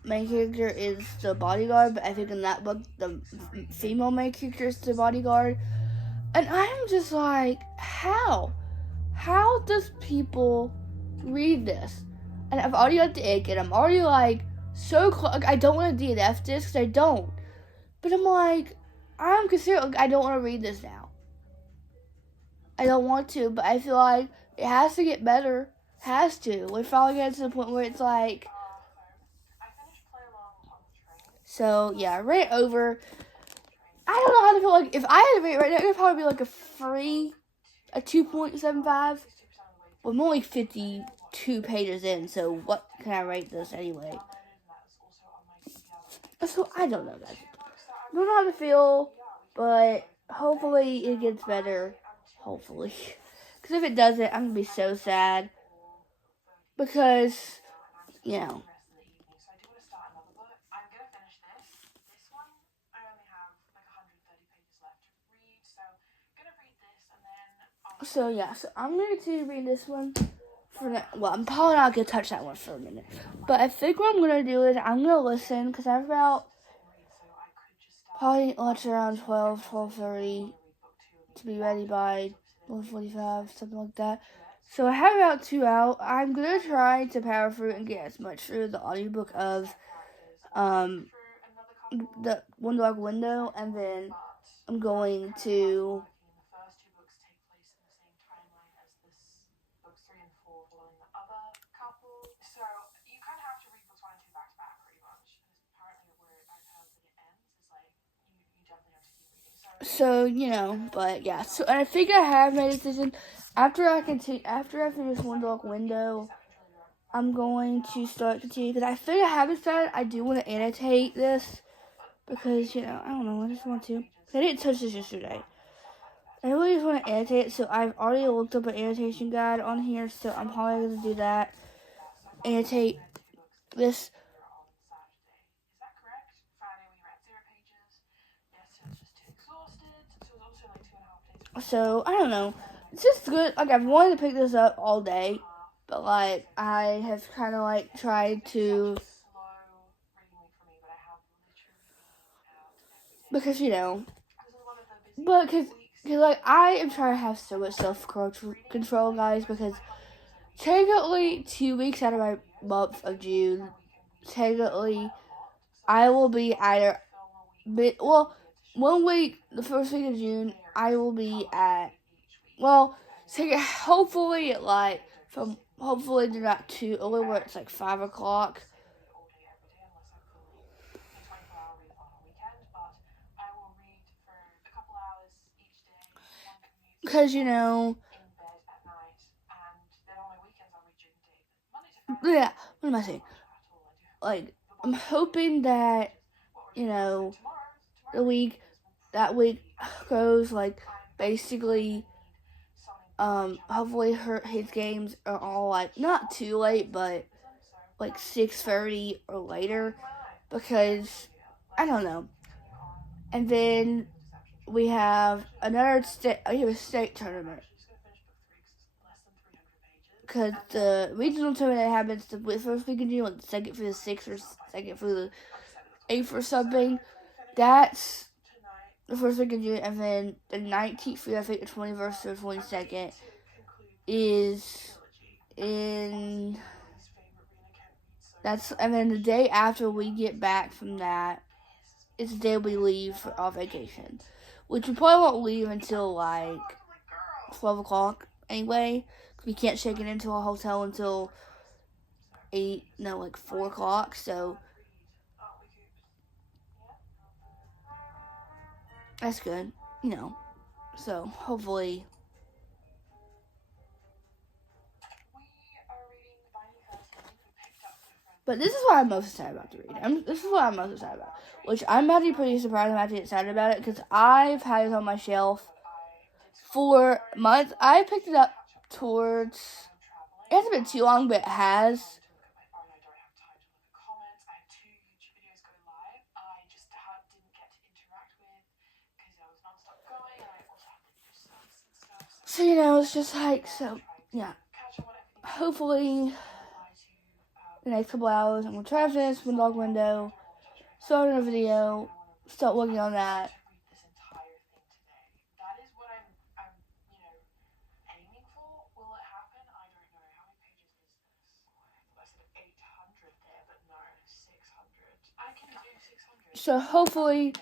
main character is the bodyguard, but I think in that book the female main character is the bodyguard. And I'm just like, how? How does people read this? And I've already got the ick, and I'm already like so close. Like, I don't want to DNF this because I don't. But I'm like, I'm considering. Like, I don't want to read this now. I don't want to, but I feel like it has to get better. Has to. We're finally getting to the point where it's like. So yeah, right over. I don't know how to feel like if I had to rate right now, it would probably be like a 2.75. Well, I'm only 52 pages in, so what can I rate this anyway? So I don't know, guys. I don't know how to feel, but hopefully it gets better. Hopefully. Because if it doesn't, I'm going to be so sad. Because, you know. So yeah, so I'm going to read this one. Well, I'm probably not going to touch that one for a minute. But I think what I'm going to do is I'm going to listen, because I have about probably lunch around 12:30 to be ready by 1:45, something like that. So I have about 2 out. I'm going to try to power through and get as much through the audiobook of the One Dog Window, and then I'm going to So, you know, but yeah. So, and I think I have made a decision. After I finish One Dog Window, I'm going to start continue because I think I have decided I do want to annotate this because, you know, I don't know, I just want to. I didn't touch this yesterday. I really just want to annotate it, so I've already looked up an annotation guide on here, so I'm probably going to do that. Annotate this. So, I don't know. It's just good. Like, I've wanted to pick this up all day, but, like, I have kind of, like, tried to. Because, you know. But, because like, I am trying to have so much self-control, guys, because technically 2 weeks out of my month of June, technically, I will be either. Well, 1 week, the first week of June, I will be at. Well, hopefully, like, hopefully they're not too early where it's like 5 o'clock. Because, you know. Yeah, what am I saying? Like, I'm hoping that, you know, that week goes, like, basically, hopefully his games are all, like, not too late, but, like, 6:30 or later, because, I don't know. And then we have a state tournament. Because the regional tournament happens the first week of June, like the second through the 6th or second through the 8th or something. That's the first week of June, and then the 19th through I think the 21st or 22nd is in. And then the day after we get back from that is the day we leave for our vacation, which we probably won't leave until like 12 o'clock anyway. We can't check into a hotel until 4 o'clock, so that's good, you know. So hopefully. But this is what I'm most excited about to read. This is what I'm most excited about, which I'm actually pretty surprised I'm actually excited about it because I've had it on my shelf for months. I picked it up towards. It hasn't been too long, but it has. So, you know, it's just like, so, yeah. Hopefully, the next couple hours. I'm going to try to finish One Dog Window, start a video, start working on that. So hopefully,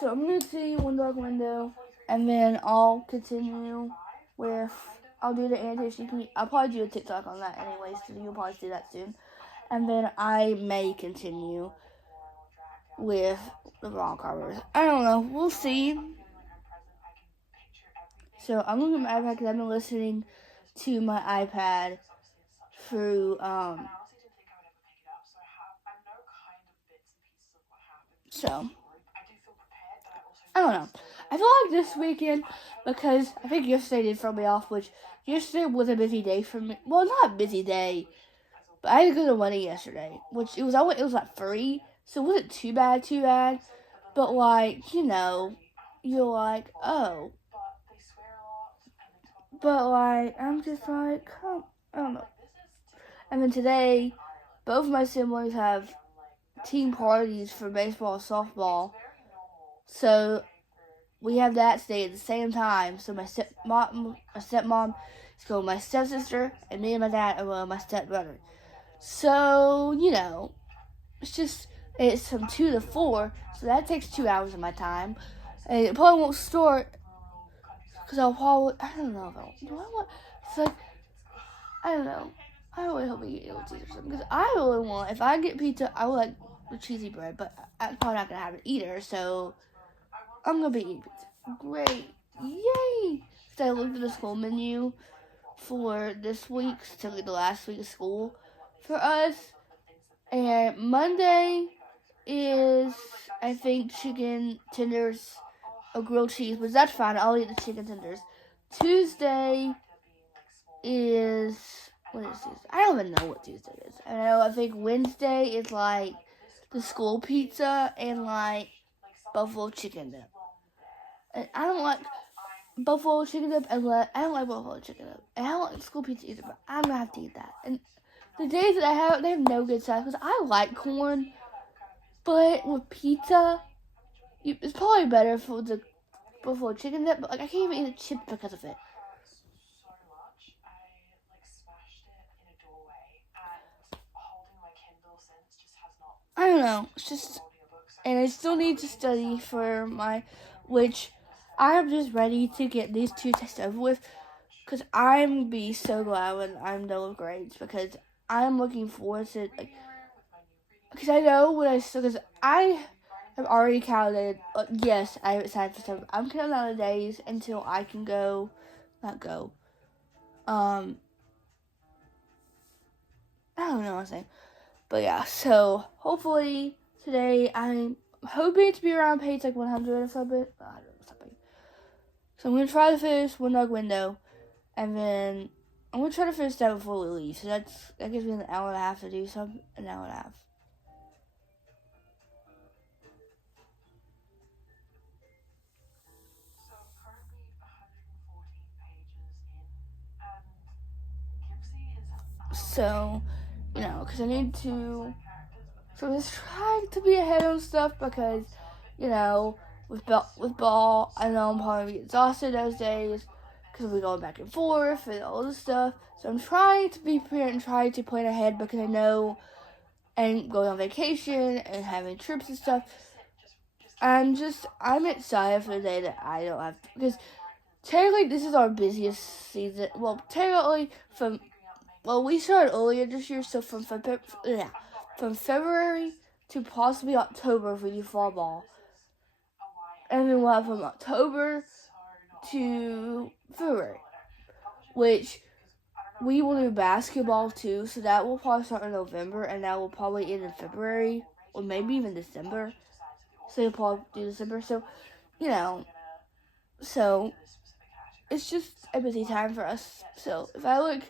I'm going to see One Dog Window, and then I'll continue with, I'll do the annotation. I'll probably do a TikTok on that anyways, so you'll probably see that soon. And then I may continue with the wrong covers. I don't know. We'll see. So I'm looking at my iPad because I've been listening to my iPad through, so, I don't know. I feel like this weekend, because I think yesterday did throw me off, which yesterday was a busy day for me. Well, not a busy day, but I had to go to a wedding yesterday, which it was like 3, so it wasn't too bad. But like, you're like, oh. But like, I'm just like, oh, I don't know. And then today, both of my siblings have team parties for baseball and softball. So we have that today at the same time. So my stepmom is going with my stepsister, and me and my dad are going with my stepbrother. So, it's from 2 to 4, so that takes 2 hours of my time. And it probably won't start, because I don't know, it's like, I don't know. I really hope we get able to eat or something, because I really want, if I get pizza, I would like the cheesy bread, but I'm probably not going to have it either, so I'm going to be eating pizza. Great. Yay! So I looked at the school menu for this week, specifically the last week of school for us, and Monday is, I think, chicken tenders or grilled cheese, but that's fine. I'll eat the chicken tenders. Tuesday is, what is Tuesday? I don't even know what Tuesday is. I think Wednesday is like the school pizza and like buffalo chicken dip. And I don't like buffalo chicken dip, and I don't like buffalo chicken dip. And I don't like school pizza either, but I'm gonna have to eat that. And the days that I have it, they have no good size, because I like corn, but with pizza, it's probably better for the buffalo chicken dip, but like I can't even eat the chips because of it. I don't know. It's just, and I still need to study for which I'm just ready to get these 2 tests over with, because I'm gonna be so glad when I'm done with grades, because I'm looking forward to, like, because I know because I have already counted, yes, I haven't signed for some, I'm counting down the days until I can I don't know what I'm saying, but yeah, so hopefully today I'm hoping to be around page like 100 or something. I don't know, something. So I'm gonna try to finish One Dog Window, and then I'm gonna try to finish that before we leave. So that gives me an hour and a half to do something. An hour and a half. So, because I need to. So I'm just trying to be ahead on stuff, because, with ball, I know I'm probably exhausted those days, because we're going back and forth and all this stuff. So I'm trying to be prepared and try to plan ahead, because I know, and going on vacation and having trips and stuff, I'm excited for the day that I don't have to, because technically this is our busiest season. Well, technically we started earlier this year, so from February to possibly October if we do fall ball. And then we'll have from October to February, which we will do basketball too, so that will probably start in November, and that will probably end in February, or maybe even December. So you'll probably do December, so, so it's just a busy time for us. So if I look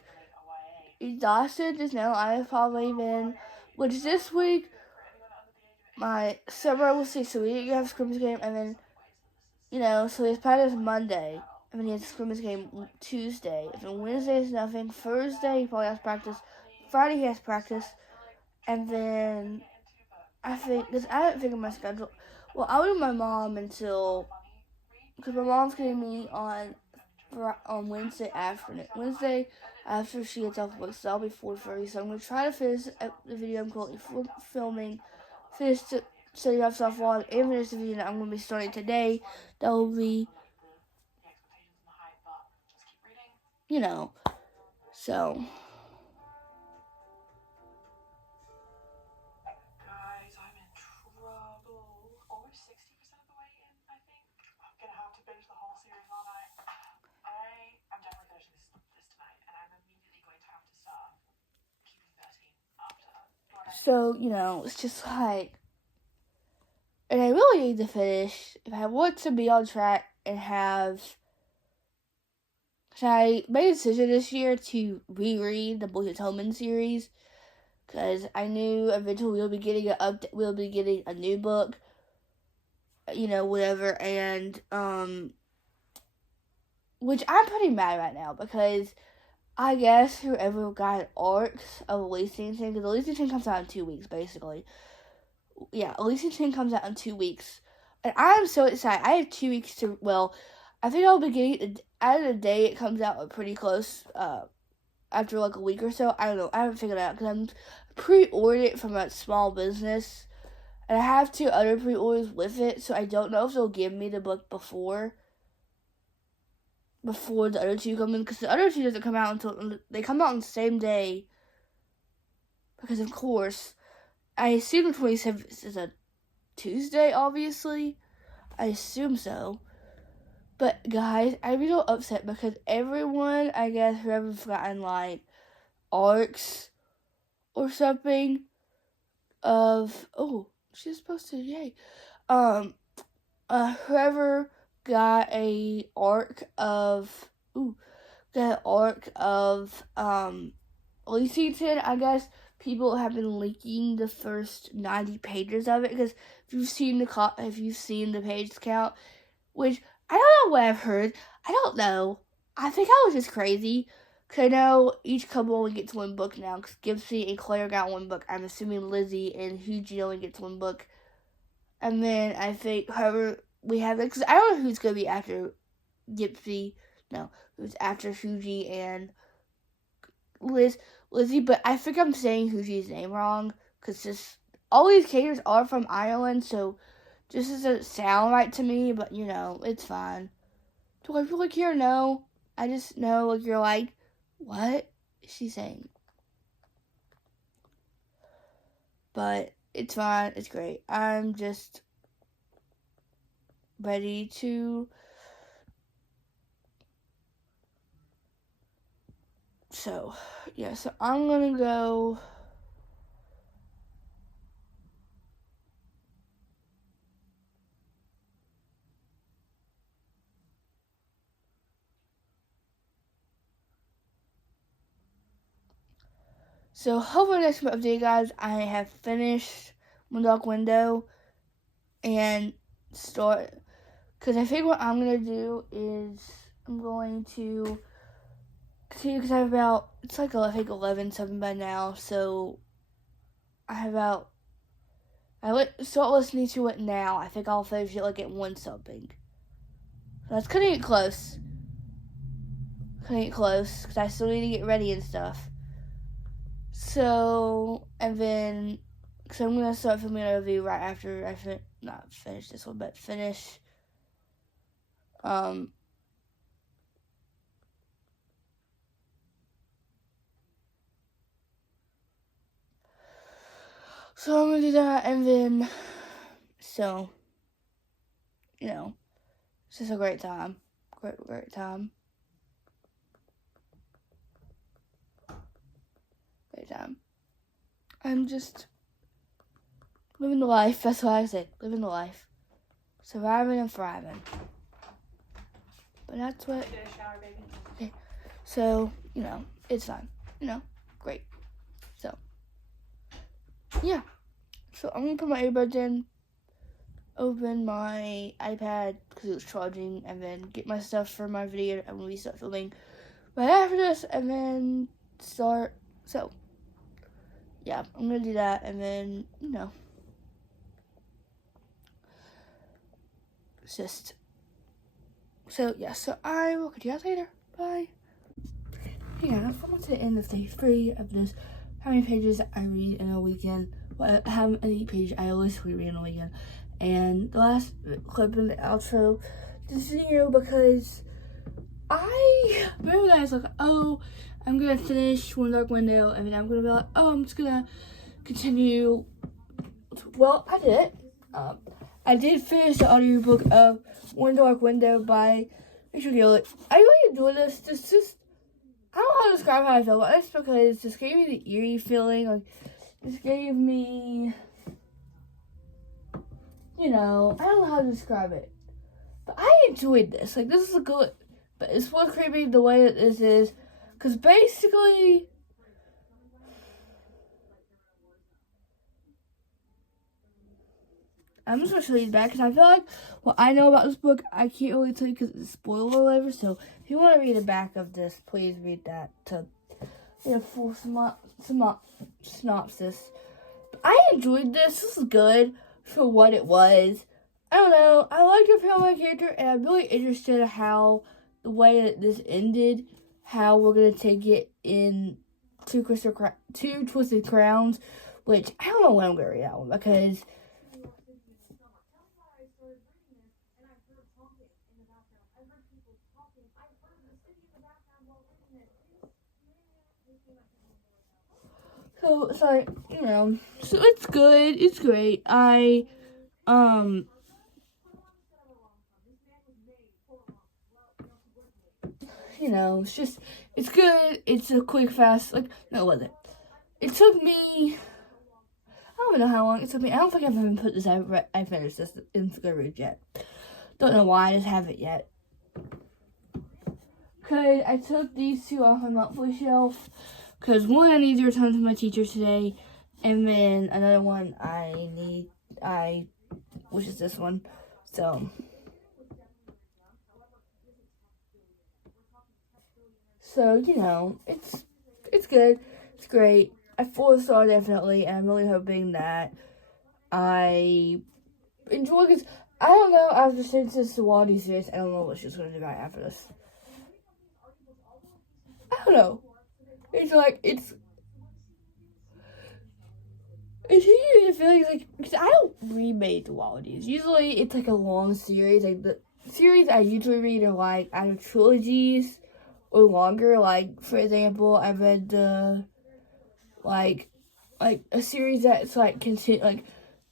exhausted just now, I have probably been, which this week, my summer will see, so we have a scrimmage game, and then, so his practice Monday, and then he has a scrimmage game Tuesday, and then Wednesday is nothing, Thursday he probably has practice, Friday he has practice, And then I think, because I haven't figured my schedule. Well, I'll be with my mom until, because my mom's getting me on Wednesday afternoon. Wednesday after she gets off work, so I'll be 4:30. So I'm going to try to finish the video I'm currently filming, finish the setting up soft vlog, and finish the video that I'm going to be starting today. That will be, so. Guys, I'm in trouble. Almost 60% of the way in, I think. I'm gonna have to finish the whole series, aren't I? I'm definitely finishing this tonight, and I'm immediately going to have to start keeping 13 after. So, it's just like, and I really need to finish, if I want to be on track and I made a decision this year to reread the Book of Tobin series, because I knew eventually we'll be getting a new book, whatever, and, which I'm pretty mad right now, because I guess whoever got arcs of Elysian Chain, because Elysian Chain comes out in 2 weeks, basically. Yeah, Elysian Chain comes out in 2 weeks. And I'm so excited. I have 2 weeks to, I think I'll be getting, out of the day it comes out pretty close, after like a week or so. I don't know. I haven't figured it out, because I'm pre-ordered it from a small business. And I have 2 other pre-orders with it, so I don't know if they'll give me the book before the other 2 come in, because the other 2 doesn't come out until, they come out on the same day, because of course, I assume the 27th is a Tuesday, obviously. I assume so. But guys, I'm a little upset because everyone, I guess, whoever's gotten like arcs or something of, she's supposed to, yay. Whoever got a arc of, Elysian, I guess people have been leaking the first 90 pages of it, because if you've seen the page count, which I don't know what I've heard. I don't know. I think I was just crazy. Because I know each couple only gets 1 book now. Because Gipsy and Claire got 1 book. I'm assuming Lizzie and Hugie only gets 1 book. And then I think whoever we have, because I don't know who's going to be after Gipsy. No, who's after Hugie and Lizzie. But I think I'm saying Hugie's name wrong. Because all these characters are from Ireland. So this doesn't sound right to me, but it's fine. Do I really care? No. I just know, like, you're like, what is she saying? But it's fine. It's great. I'm just ready to. So, yeah, so I'm gonna go. So, hopefully next update, guys, I have finished Moondock Window and start, because I think what I'm going to do is I'm going to continue, because I have about, it's like, I think 11 something by now, so I have about, start listening to it now. I think I'll finish it like at 1 something. So that's cutting it close. Because I still need to get ready and stuff. So, and then, because I'm going to start filming a review right after I not finish this one, but finish, so I'm going to do that, and then, so, it's just a great time. Great time. Great time. I'm just living the life. That's what I say. Living the life. Surviving and thriving. But that's what. Get a shower, baby. Okay. So, it's fine. Great. So, yeah. So, I'm going to put my earbuds in, open my iPad because it was charging, and then get my stuff for my video and when we start filming right after this, and then start. So, yeah. yeah, I'm gonna do that, and then, you know, it's just, so, yeah, so I will catch you guys later. Bye. Hey guys, I'm at the end of day 3 of this, how many pages I read in a weekend, well, how many pages I literally read in a weekend, and the last clip in the outro, this video, because I realized, like, oh, I'm gonna finish One Dark Window, and then I'm gonna be like, oh, I'm just gonna continue. Well, I did. I did finish the audiobook of One Dark Window by Rachel Gillett. I really enjoyed this. This just, I don't know how to describe how I feel about this, because this gave me the eerie feeling. Like, this gave me, you know, I don't know how to describe it. But I enjoyed this. Like, this is a good, but it's what's creepy the way that this is. Because basically, I'm just going to show you back, because I feel like what I know about this book, I can't really tell you because it's spoiler or whatever. So if you want to read the back of this, please read that to get a full synopsis. But I enjoyed this. This is good for what it was. I don't know. I liked the female character, and I'm really interested in how the way that this ended, how we're going to take it in Two Twisted Crowns, which I don't know when I'm going to read that one, because so it's like, you know, so it's good, it's great. You know, it's good, it's a quick, fast, like, no, it wasn't. It took me, I don't even know how long it took me. I don't think I've even put this, I finished this in Goodreads yet. Don't know why, I just haven't yet. Because I took these two off my monthly shelf, because one I need to return to my teacher today, and then another one which is this one, so you know, it's good, it's great. I 4-star definitely, and I'm really hoping that I enjoy, because I don't know, after since this Wadi series, I don't know what she's going to do right after this. I don't know. It's like, it's usually the feeling like, because I don't read the Wallabies. Usually it's like a long series. Like, the series I usually read are like either trilogies or longer. Like, for example, I read the like a series that's like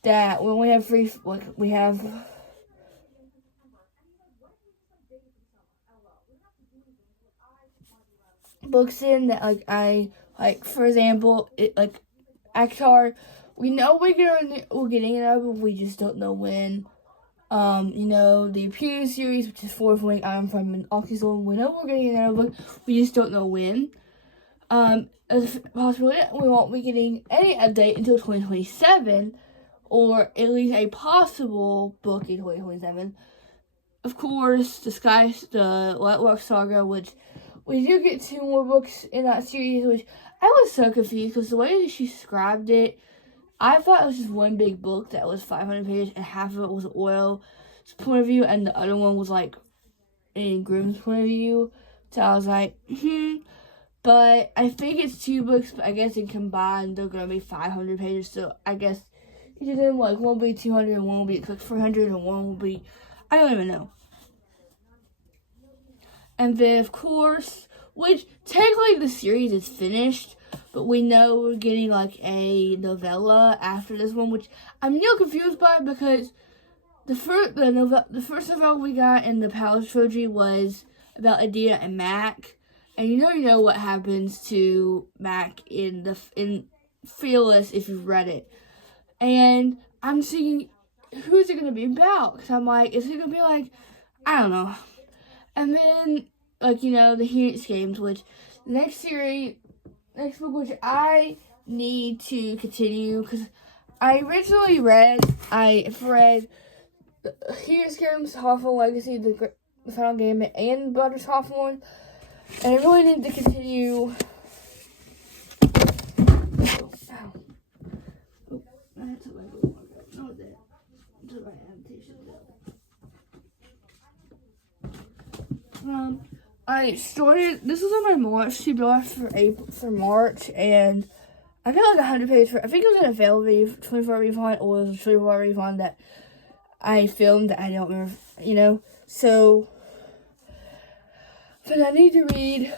that when we have we have books in that for example, it like Akhtar, we know we're getting it out, but we just don't know when. You know, the Imperial series, which is 4th Wing, I'm from an Oxyzone, we know we're getting it out, but we just don't know when. Possibly we won't be getting any update until 2027, or at least a possible book in 2027. Of course, the Lightwork Saga, which we do get 2 more books in that series, which I was so confused because the way that she described it, I thought it was just one big book that was 500 pages and half of it was Oil's point of view and the other one was like in Grimm's point of view. So I was like, But I think it's 2 books, but I guess in combined they're going to be 500 pages. So I guess each of them, like, one will be 200 and one will be like 400 and one will be, I don't even know. And then, of course, which technically the series is finished, but we know we're getting like a novella after this one, which I'm a little confused by because the first novella we got in the Palace trilogy was about Adia and Mac, and you know what happens to Mac in Fearless if you've read it, and I'm thinking, who's it gonna be about? Because I'm like, is it gonna be like, I don't know. And then, like, you know, the Phoenix Games, which next book, which I need to continue, because I've read the Phoenix Games, Hawthorne Legacy, the Final Game, and Brothers Hawthorne, and I really need to continue. had to like go no that to my annotation I started. This was on my March to go for March, and I got like 100 pages for. I think it was an available 24 refund or it was a 24 refund that I filmed that I don't remember. You know, so but I need to read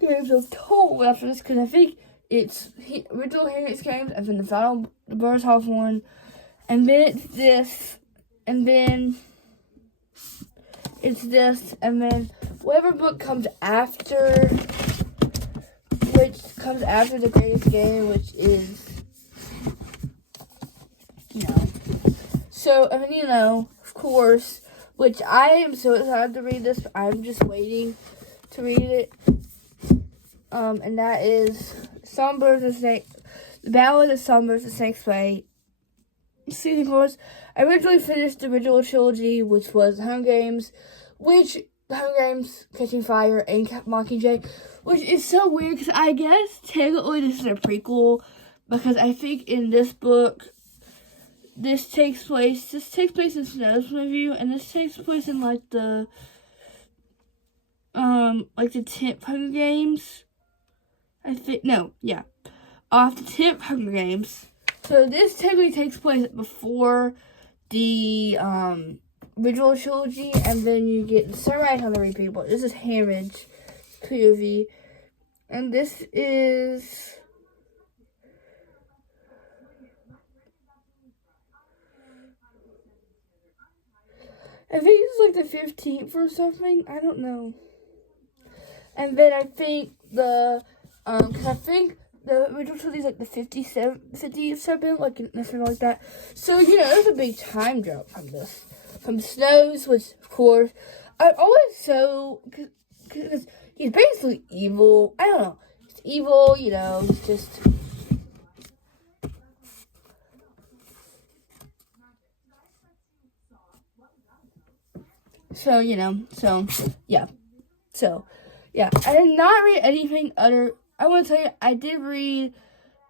Games of Toll after this because I think it's original Hendrix games and then the final Birdhouse one, and then it's this, and then it's this, and then whatever book comes after, which comes after the greatest game, which is, you know. So, I mean, you know, of course, which I am so excited to read this, but I'm just waiting to read it. And that is Songbirds and Snakes, The Ballad of Songbirds and Snakes by Stephen Course. I originally finished the original trilogy, which was The Hunger Games, Catching Fire, and Mockingjay, which is so weird because I guess technically this is a prequel because I think in this book, this takes place in Snow's point of view, and this takes place in like the 10th Hunger Games. Off the 10th Hunger Games. So this technically takes place before the original trilogy, and then you get the Sunrise on the Repeat book. This is Hamage POV, and this is I think it's like the 15th or something. I don't know. And then I think because I think the original trilogy is like the 57, like something like that. So, you know, there's a big time jump from this. From Snows, which, of course, I'm always so, because he's basically evil. I don't know. He's evil, you know, he's just. So, you know, yeah. I did not read anything other. I want to tell you, I did read,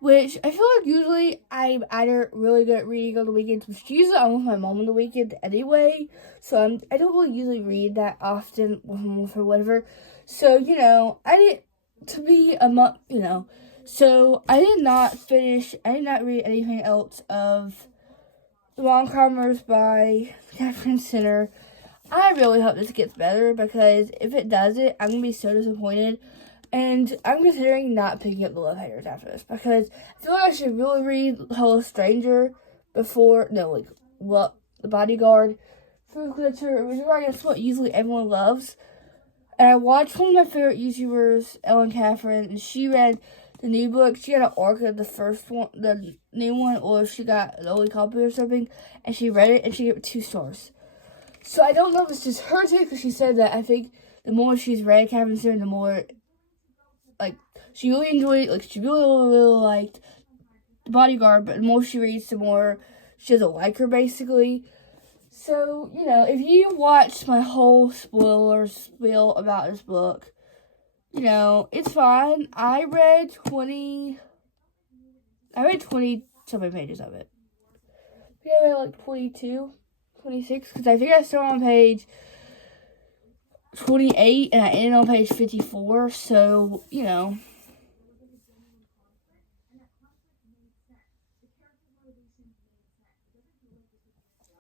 which I feel like usually I'm either really good at reading on the weekends, which usually I'm with my mom on the weekend anyway, so I don't really usually read that often with her, whatever. So, you know, I did not read anything else of The Rom-Commers by Catherine Sinner. I really hope this gets better because if it doesn't, I'm going to be so disappointed. And I'm considering not picking up The Love Haters after this because I feel like I should really read Hello Stranger before, The Bodyguard. Because that's what usually everyone loves. And I watched one of my favorite YouTubers, Ellen Catherine, and she read the new book. She got an arc of the first one, the new one, or she got an old copy or something, and she read it and she gave it 2 stars. So I don't know if it's just her take, because she said that I think the more she's read Catherine Sinner, the more, like, she really enjoyed, like, she really, really, really liked The Bodyguard, but the more she reads, the more she doesn't like her, basically. So, you know, if you watched my whole spiel about this book, you know, it's fine. I read 20-something pages of it. I think I read, like, 22. 26, because I think I started on page 28 and I ended on page 54, so, you know.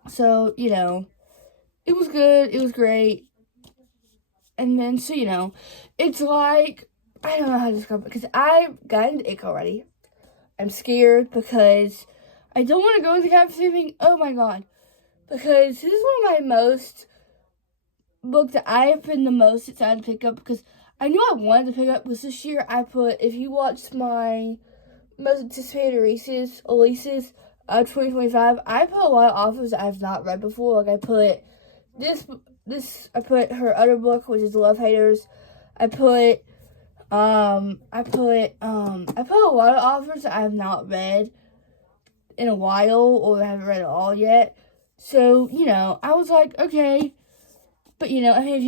So, you know, it was good, it was great. And then, so, you know, it's like, I don't know how to describe it, because I've gotten the ick already. I'm scared because I don't want to go into Captain Sleeping. Oh my god. Because this is one of my most book that I have been the most excited to pick up, because I knew I wanted to pick up, because this year if you watched my most anticipated releases of 2025, I put a lot of authors that I have not read before. Like I put I put her other book, which is The Love Haters. I put a lot of authors that I have not read in a while, or I haven't read at all yet. So, you know, I was like, okay. But, you know, I mean,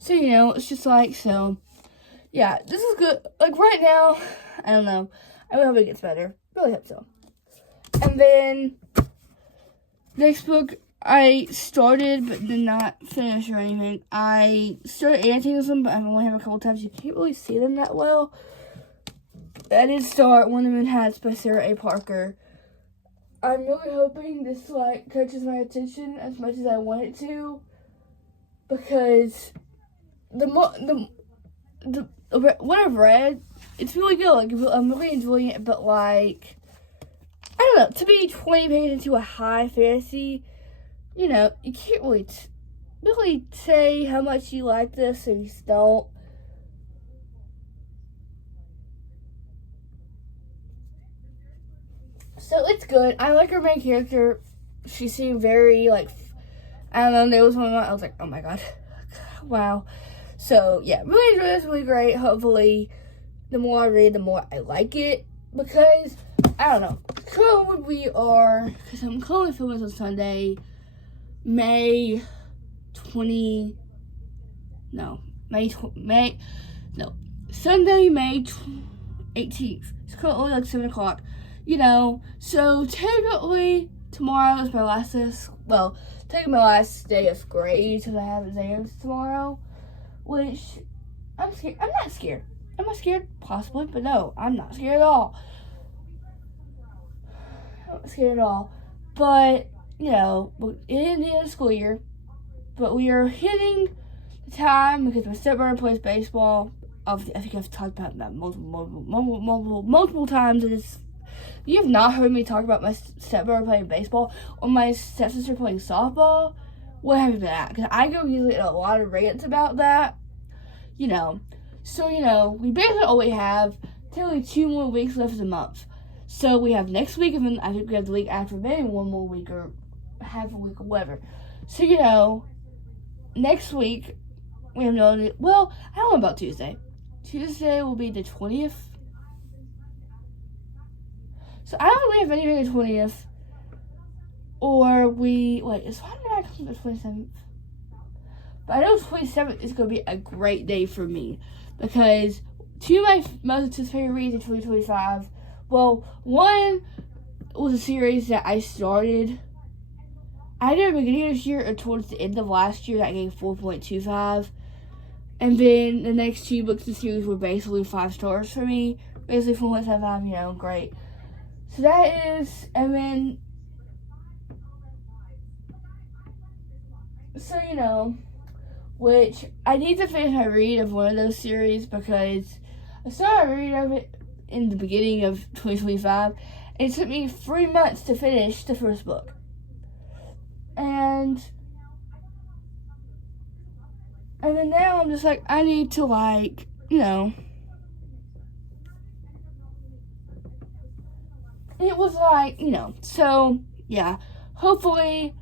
So, it's just like, so, yeah, this is good. Like, right now, I don't know. I really hope it gets better. Really hope so. And then, next book, I started but did not finish or anything. I started annotating them, but I've only have a couple times. You can't really see them that well. I did start Wonder Moon Hats by Sarah A. Parker. I'm really hoping this, like, catches my attention as much as I want it to. Because what I've read, it's really good. Like, I'm really enjoying it, but, like, I don't know. To be 20 pages into a high fantasy, you can't really say how much you like this or you just don't. So it's good. I like her main character. She seemed very, like, I don't know, there was one moment I was like, oh my god. Wow. So, yeah, really enjoyed this, really great. Hopefully, the more I read, the more I like it. Because, I don't know. So, we are, because I'm currently filming this on Sunday, Sunday, May 18th. It's currently like 7 o'clock. So technically, tomorrow is my last day. Well, taking my last day of grade because I have exams tomorrow, which I'm scared. I'm not scared. Am I scared? Possibly, but no, I'm not scared at all. I'm not scared at all. But, we're in the end of the school year, but we are hitting the time because my stepbrother plays baseball. Obviously, I think I've talked about that multiple times in this. You have not heard me talk about my stepbrother playing baseball or my stepsister playing softball. What have you been at? Because I go usually in a lot of rants about that. So, we basically only have technically 2 more weeks left of the month. So we have next week, and then I think we have the week after, maybe 1 more week or half a week or whatever. So, next week, we have no, well, I don't know about Tuesday. Tuesday will be the 20th. So I don't really have anything the 20th. Or is Friday night coming the 27th? But I know the 27th is going to be a great day for me. Because 2 of my most anticipated reads in 2025. Well, one was a series that I started either at the beginning of this year or towards the end of last year that gave 4.25. And then the next 2 books in the series were basically 5 stars for me. Basically 4.75, great. So that is, and then, so, which I need to finish my read of one of those series because I started reading of it in the beginning of 2025, and it took me 3 months to finish the first book. And then now I'm just like, I need to it was like, so, yeah, hopefully,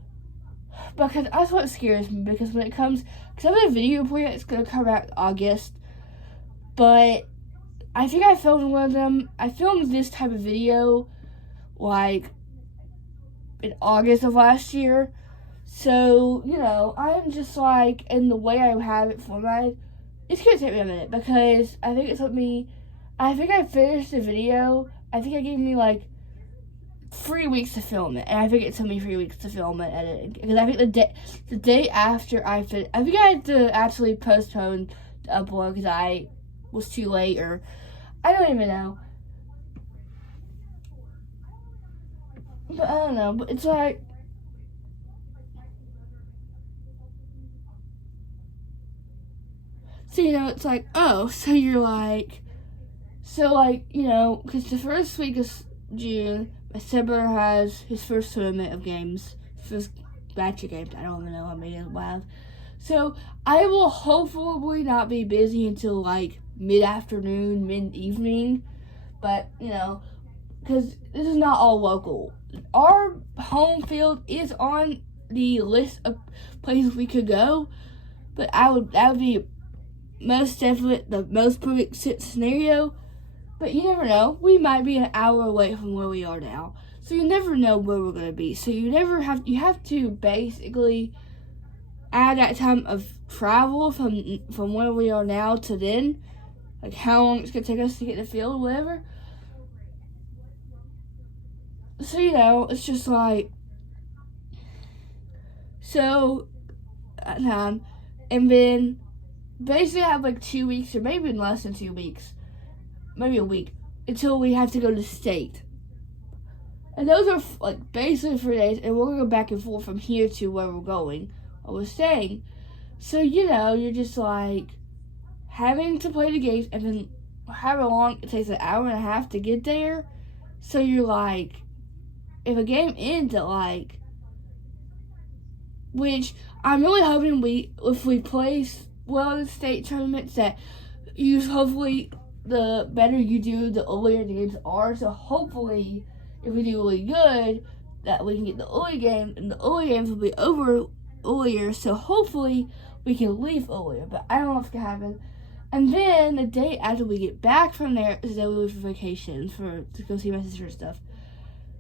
because that's what scares me, because when it comes, because I have a video for you, it's going to come out in August, but I think I filmed one of them. I filmed this type of video, like, in August of last year. So, I'm just like, in the way I have it formatted, it's going to take me a minute, because I think I finished the video. I think it gave me, 3 weeks to film it, and I think it took me 3 weeks to film it, editing, because I think the day after I finished, I think I had to actually postpone the upload, because I was too late, or I don't even know. But I don't know, but it's like, so, it's like, oh, so you're like, because the first week of June, my stepbrother has his first tournament of games, first batch of games, I don't even know how many we'll have. So, I will hopefully not be busy until, mid-afternoon, mid-evening, but, because this is not all local. Our home field is on the list of places we could go, but that would be most definitely the most perfect scenario. But you never know. We might be an hour away from where we are now, so you never know where we're gonna be. So you have to basically add that time of travel from where we are now to then, like how long it's gonna take us to get in the field, whatever. So it's just like so at time, and then basically have like 2 weeks or maybe less than 2 weeks, maybe a week until we have to go to state. And those are like basically 3 days, and we're gonna go back and forth from here to where we're going or we're staying. So you're just like having to play the games, and then however long it takes, an hour and a half to get there. So you're like, if a game ends at like, which I'm really hoping if we play well in the state tournaments, that hopefully the better you do, the earlier the games are. So hopefully, if we do really good, that we can get the early game, and the early games will be over earlier. So hopefully we can leave earlier, but I don't know if it can happen. And then the day after we get back from there is that we leave for vacation to go see my sister and stuff.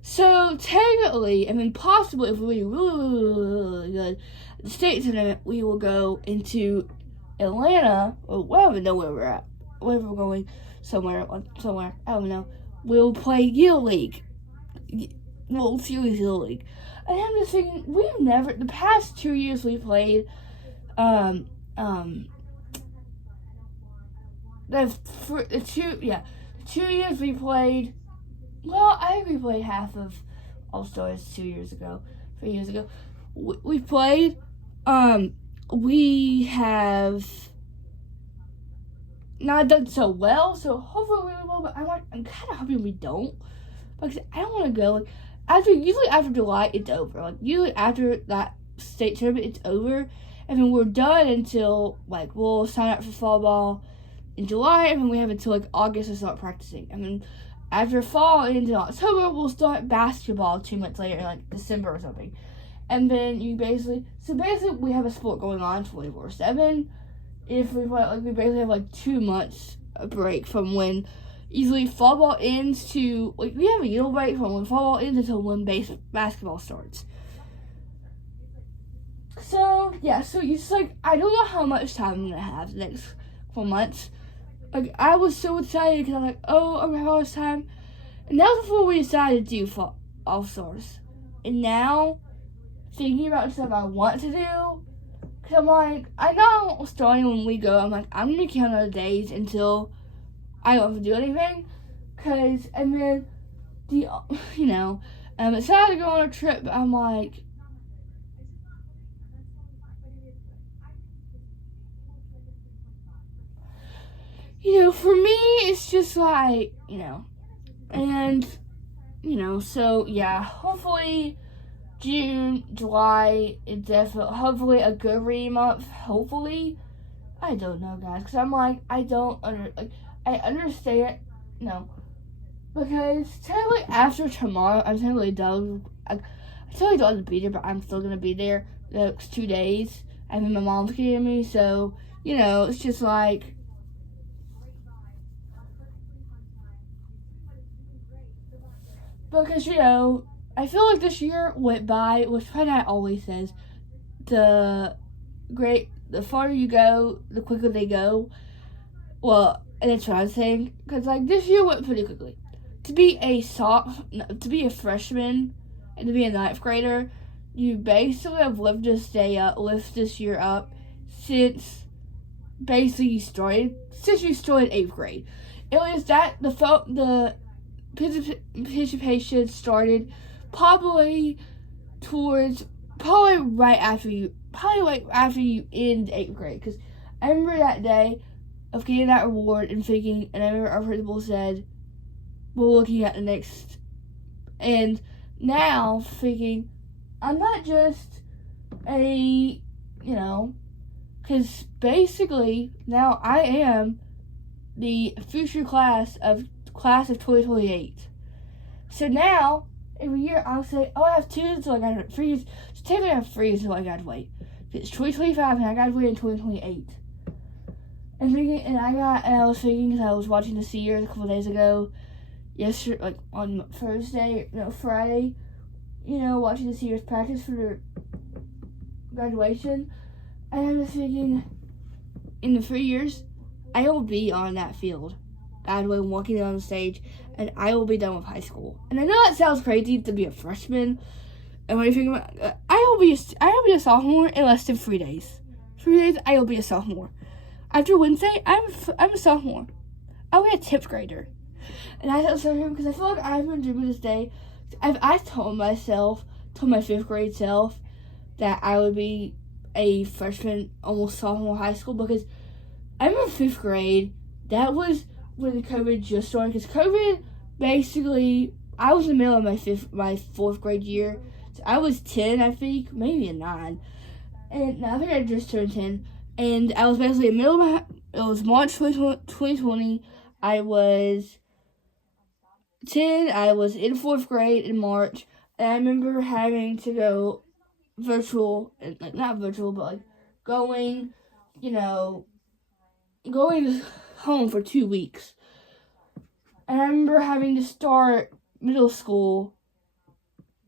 So technically, and then possibly if we do really good at the state tournament, we will go into Atlanta, or I don't even know where we're at. Wherever we're going, somewhere, I don't know. We'll play Yale League. Well, Series Yale League. And I'm just thinking, the past 2 years we played, the 2 years we played, well, I think we played half of All-Stars 3 years ago. We played, we have not done so well, so hopefully we will, but I'm kind of hoping we don't, because I don't want to go, usually after July, it's over, usually after that state tournament, it's over, and then we're done until, we'll sign up for fall ball in July, and then we have until, August to start practicing, and then after fall into October, we'll start basketball 2 months later, in, December or something, and then we have a sport going on 24/7. If we play, we basically have 2 months a break from when usually fall ball ends to we have a little break from when fall ball ends until when basketball starts. So it's I don't know how much time I'm gonna have the next 4 months. I was so excited because I'm I'm gonna have all this time, and that was before we decided to do All Stars. And now thinking about stuff I want to do. Cause I know starting when we go, I'm gonna count on the days until I don't have to do anything. And then, I'm excited to go on a trip, but I'm for me, it's just so yeah, hopefully June, July, hopefully a good reading month, hopefully. I don't know, guys, because I understand, because technically after tomorrow, I'm technically done, I totally don't have to be there, but I'm still going to be there the next 2 days, and then my mom's getting me, so, it's just because, I feel like this year went by, which Fred always says, the farther you go, the quicker they go. Well, and that's what I'm saying, because this year went pretty quickly. To be a freshman and to be a 9th grader, you basically have lived this year up since basically you started 8th grade. It was that the participation started probably right after you end 8th grade, because I remember that day of getting that award and thinking, and I remember our principal said, we're looking at the next, and now thinking, I'm not just because basically now I am the future class of 2028. So now, every year I'll say, I have 2 until I graduate, 3 years. So technically I have 3 until I graduate. It's 2025 and I graduate in 2028. I was thinking, because I was watching the Sears a couple days ago, on Friday, watching the Sears practice for their graduation. And I'm just thinking, in the 3 years, I will be on that field, graduating, walking on the stage, and I will be done with high school. And I know that sounds crazy to be a freshman. And when you think about, I will be a sophomore in less than 3 days. 3 days, I will be a sophomore. After Wednesday, I'm a sophomore. I'll be a 10th grader. And I tell him because I feel like I've been dreaming this day. I told my 5th grade self, that I would be a freshman, almost sophomore high school, because I'm in 5th grade. That was when COVID just started. Because COVID, basically, I was in the middle of my 4th grade year. So I was 10, I think, maybe a 9. And I think I just turned 10. And I was basically in the middle of it was March 2020. I was 10. I was in 4th grade in March. And I remember having to go virtual, like not virtual, but like going home for 2 weeks. And I remember having to start middle school,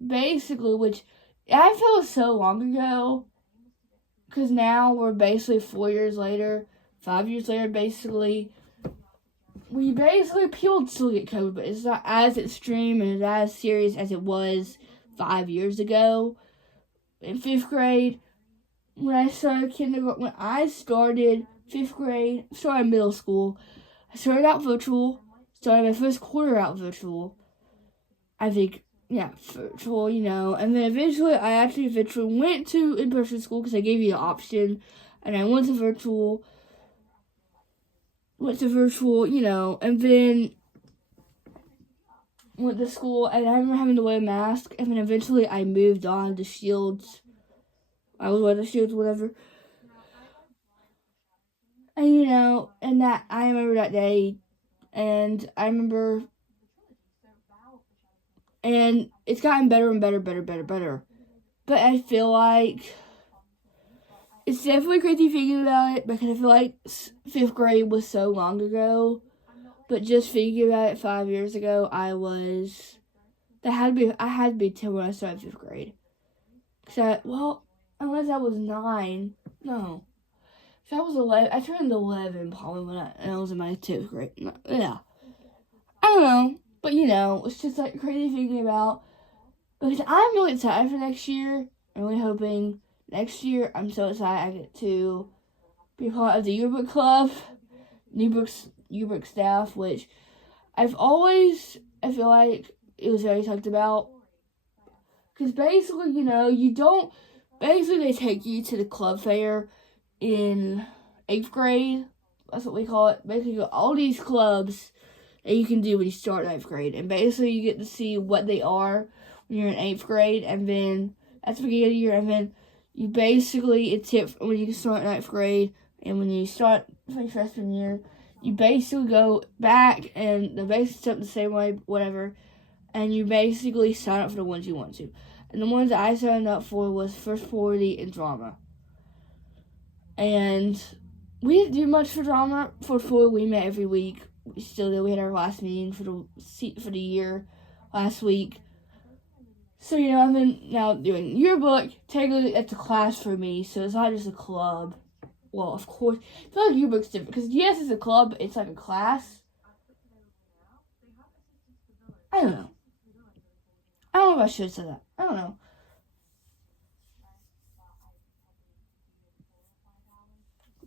basically, which I felt so long ago, because now we're basically 4 years later, 5 years later, basically. People still get COVID, but it's not as extreme and as serious as it was 5 years ago. In 5th grade, when I started kindergarten, when I started 5th grade, started middle school, I started out virtual, started my first quarter out virtual. I think, yeah, virtual, and then eventually I actually virtually went to in-person school because they gave you the option, and I went to virtual, and then went to school, and I remember having to wear a mask, and then eventually I moved on to Shields. I was wearing the Shields, whatever. And, and that, I remember that day, and I remember, and it's gotten better and better. But I feel like it's definitely crazy thinking about it, because I feel like 5th grade was so long ago. But just thinking about it 5 years ago, I had to be 10 when I started 5th grade. Unless I was 9, no. If I was 11, I turned 11 probably when I was in my 10th grade. Yeah. I don't know. But, it's just like crazy thinking about, because I'm really excited for next year. I'm really hoping next year, I'm so excited I get to be part of the yearbook club, yearbook staff, which I feel like it was very talked about. Because basically, they take you to the club fair in 8th grade. That's what we call it. Basically, all these clubs that you can do when you start 9th grade. And basically, you get to see what they are when you're in 8th grade. And then, at the beginning of the year, and then you basically, it's it when you start 9th grade. And when you start for your freshman year, you basically go back, and the basics up the same way, whatever. And you basically sign up for the ones you want to. And the ones that I signed up for was First 40 and Drama. And we didn't do much for Drama. For 4, we met every week. We still did. We had our last meeting for the year last week. So, I've been now doing yearbook. Technically, it's a class for me, so it's not just a club. Well, of course, I feel like yearbook's different, because yes, it's a club, but it's like a class. I don't know if I should say that. I don't know.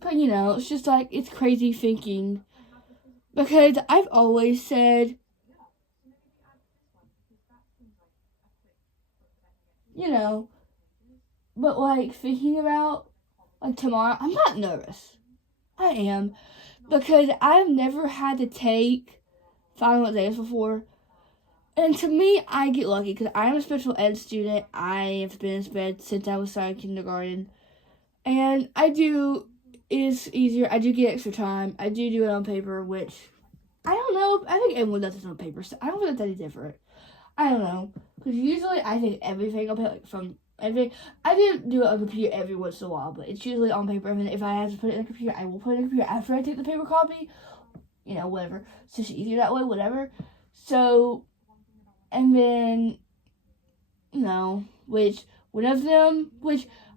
But, it's just like, it's crazy thinking. Because I've always said, but like thinking about like tomorrow, I'm not nervous. I am. Because I've never had to take final exams before. And to me, I get lucky because I'm a special ed student. I have been in SPED since I was starting kindergarten. And it's easier. I do get extra time. I do it on paper, which I don't know. I think everyone does it on paper, so I don't think that's any different. I don't know. Because usually I think everything on paper, like from everything. I do it on computer every once in a while, but it's usually on paper. And if I have to put it in a computer, I will put it in a computer after I take the paper copy. Whatever. It's just easier that way, whatever. So, and then, which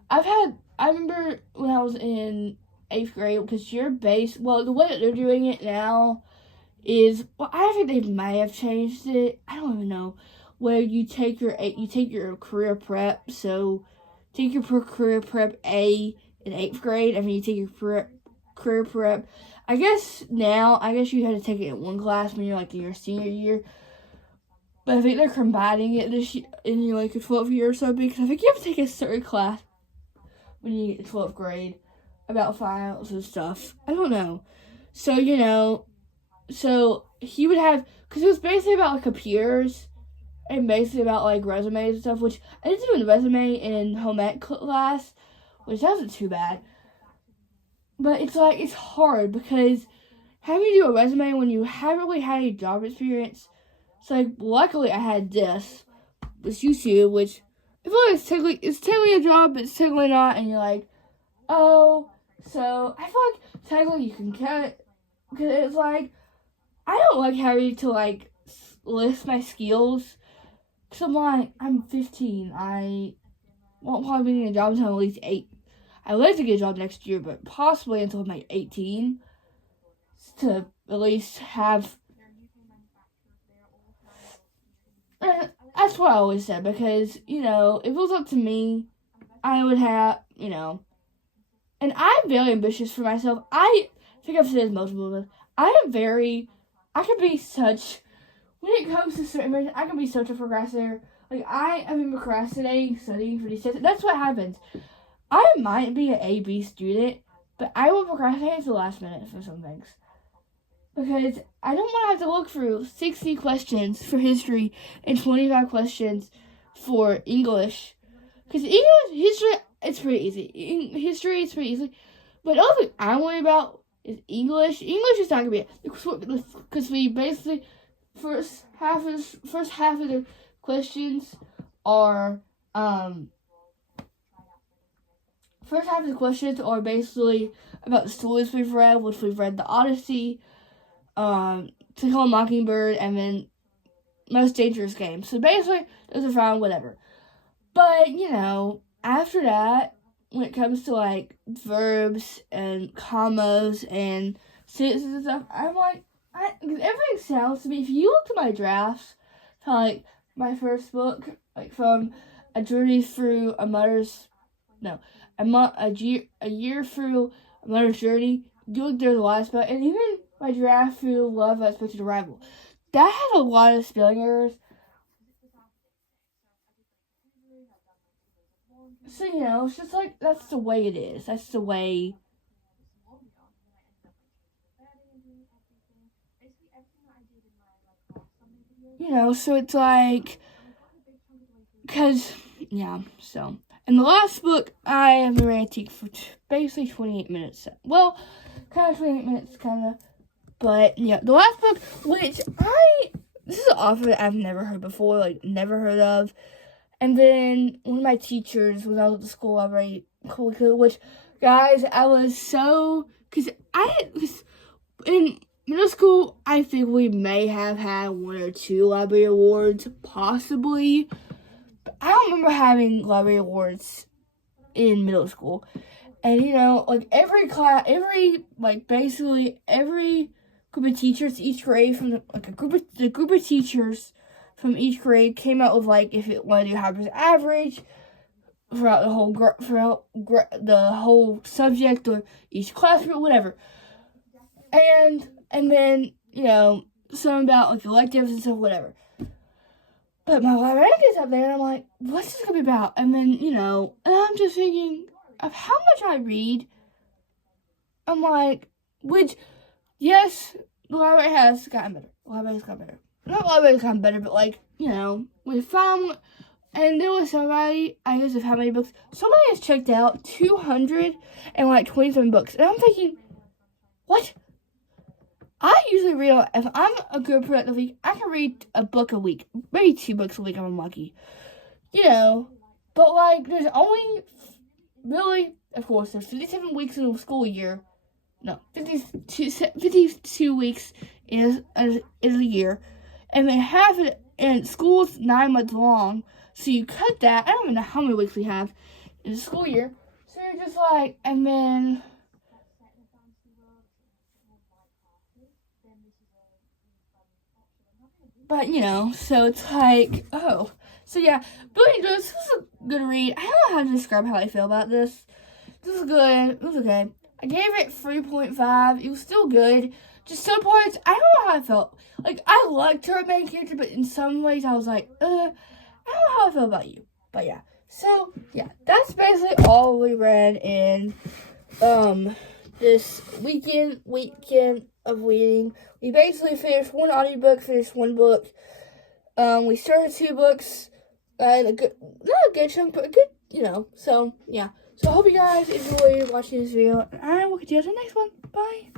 I've had I remember when I was in 8th grade, because the way that they're doing it now is, well, I think they may have changed it. I don't even know. Where you take your career prep, so take your career prep A in 8th grade, and then you take your career prep. I guess you had to take it in one class when you're like in your senior year. But I think they're combining it this year in your like a 12th year or something, because I think you have to take a certain class when you get to 12th grade about files and stuff. I don't know. So, so he would have, because it was basically about like computers and basically about like resumes and stuff, which I did do a resume in home ec class, which wasn't too bad. But it's hard because having to do a resume when you haven't really had any job experience. So like, luckily I had this YouTube, which I feel like it's technically a job, but it's technically not, and you're like, oh, so I feel like technically you can count it, because it's like, I don't like having to like list my skills, because I'm like, I'm 15, I won't probably be getting a job until I'm at least 8. I would like to get a job next year, but possibly until I'm like 18, to at least have. That's what I always said, because, if it was up to me, I would have, and I'm very ambitious for myself. I think I've said this multiple times. I can be such, when it comes to certain, I can be such a procrastinator. Like, I have been procrastinating, studying for these tests. That's what happens. I might be an A-B student, but I will procrastinate to the last minute for some things. Because I don't want to have to look through 60 questions for history and 25 questions for English. Because history, it's pretty easy. History, it's pretty easy. But the other thing I'm worried about is English. English is not going to be it. Because we basically, first half of the questions are, basically about the stories we've read, which we've read the Odyssey, To Kill a Mockingbird, and then Most Dangerous Game. So basically, those are fine, whatever. But, after that, when it comes to, like, verbs and commas and sentences and stuff, I'm like, because everything sounds to me, if you look at my drafts, to, like, my first book, like, from A Journey Through a Mother's, no, a year through a mother's journey, you look there the last part, and even my draft through Love Unexpected Arrival, that had a lot of spelling errors. So, it's just like, that's the way it is. That's the way. So it's like, because, yeah, so. And the last book, I have been reading for basically 28 minutes. Well, kind of 28 minutes, kind of. But, yeah, the last book, which this is an author that I've never heard before, like, never heard of. And then one of my teachers, when I was at the school, which, guys, I was so, because in middle school, I think we may have had 1 or 2 library awards, possibly. But I don't remember having library awards in middle school. And, like, basically every group of teachers, each grade, from the group of teachers from each grade came out with, like, if it wanted to do Harvard's average throughout the whole subject or each class or whatever. And then, some about, like, electives and stuff, whatever. But my librarian gets up there, and I'm like, what's this going to be about? And then, and I'm just thinking of how much I read. I'm like, which, yes, the library has gotten better. Not library's gotten better, but, like, we found, and there was somebody, I guess, of how many books. Somebody has checked out 227 books. And I'm thinking, what? I usually read, if I'm a good productive week, I can read a book a week. Maybe 2 books a week if I'm lucky. But, like, there's only, really, of course, there's 57 weeks in a school year. No, 52 weeks is a year. And then half of it, and school's 9 months long. So you cut that. I don't even know how many weeks we have in the school year. So you're just like, and then, but you know, so it's like, oh, so yeah, Billy and Joe, this was a good read. I don't know how to describe how I feel about this. This was good. It was okay. I gave it 3.5. It was still good. Just some parts, I don't know how I felt. Like, I liked her main character, but in some ways I was like, I don't know how I feel about you. But yeah. So, yeah, that's basically all we read in this weekend of reading. We basically finished one audiobook, finished one book. We started 2 books, and not a good chunk, but a good, you know, so, yeah. So I hope you guys enjoyed watching this video, and I will catch you guys in the next one. Bye!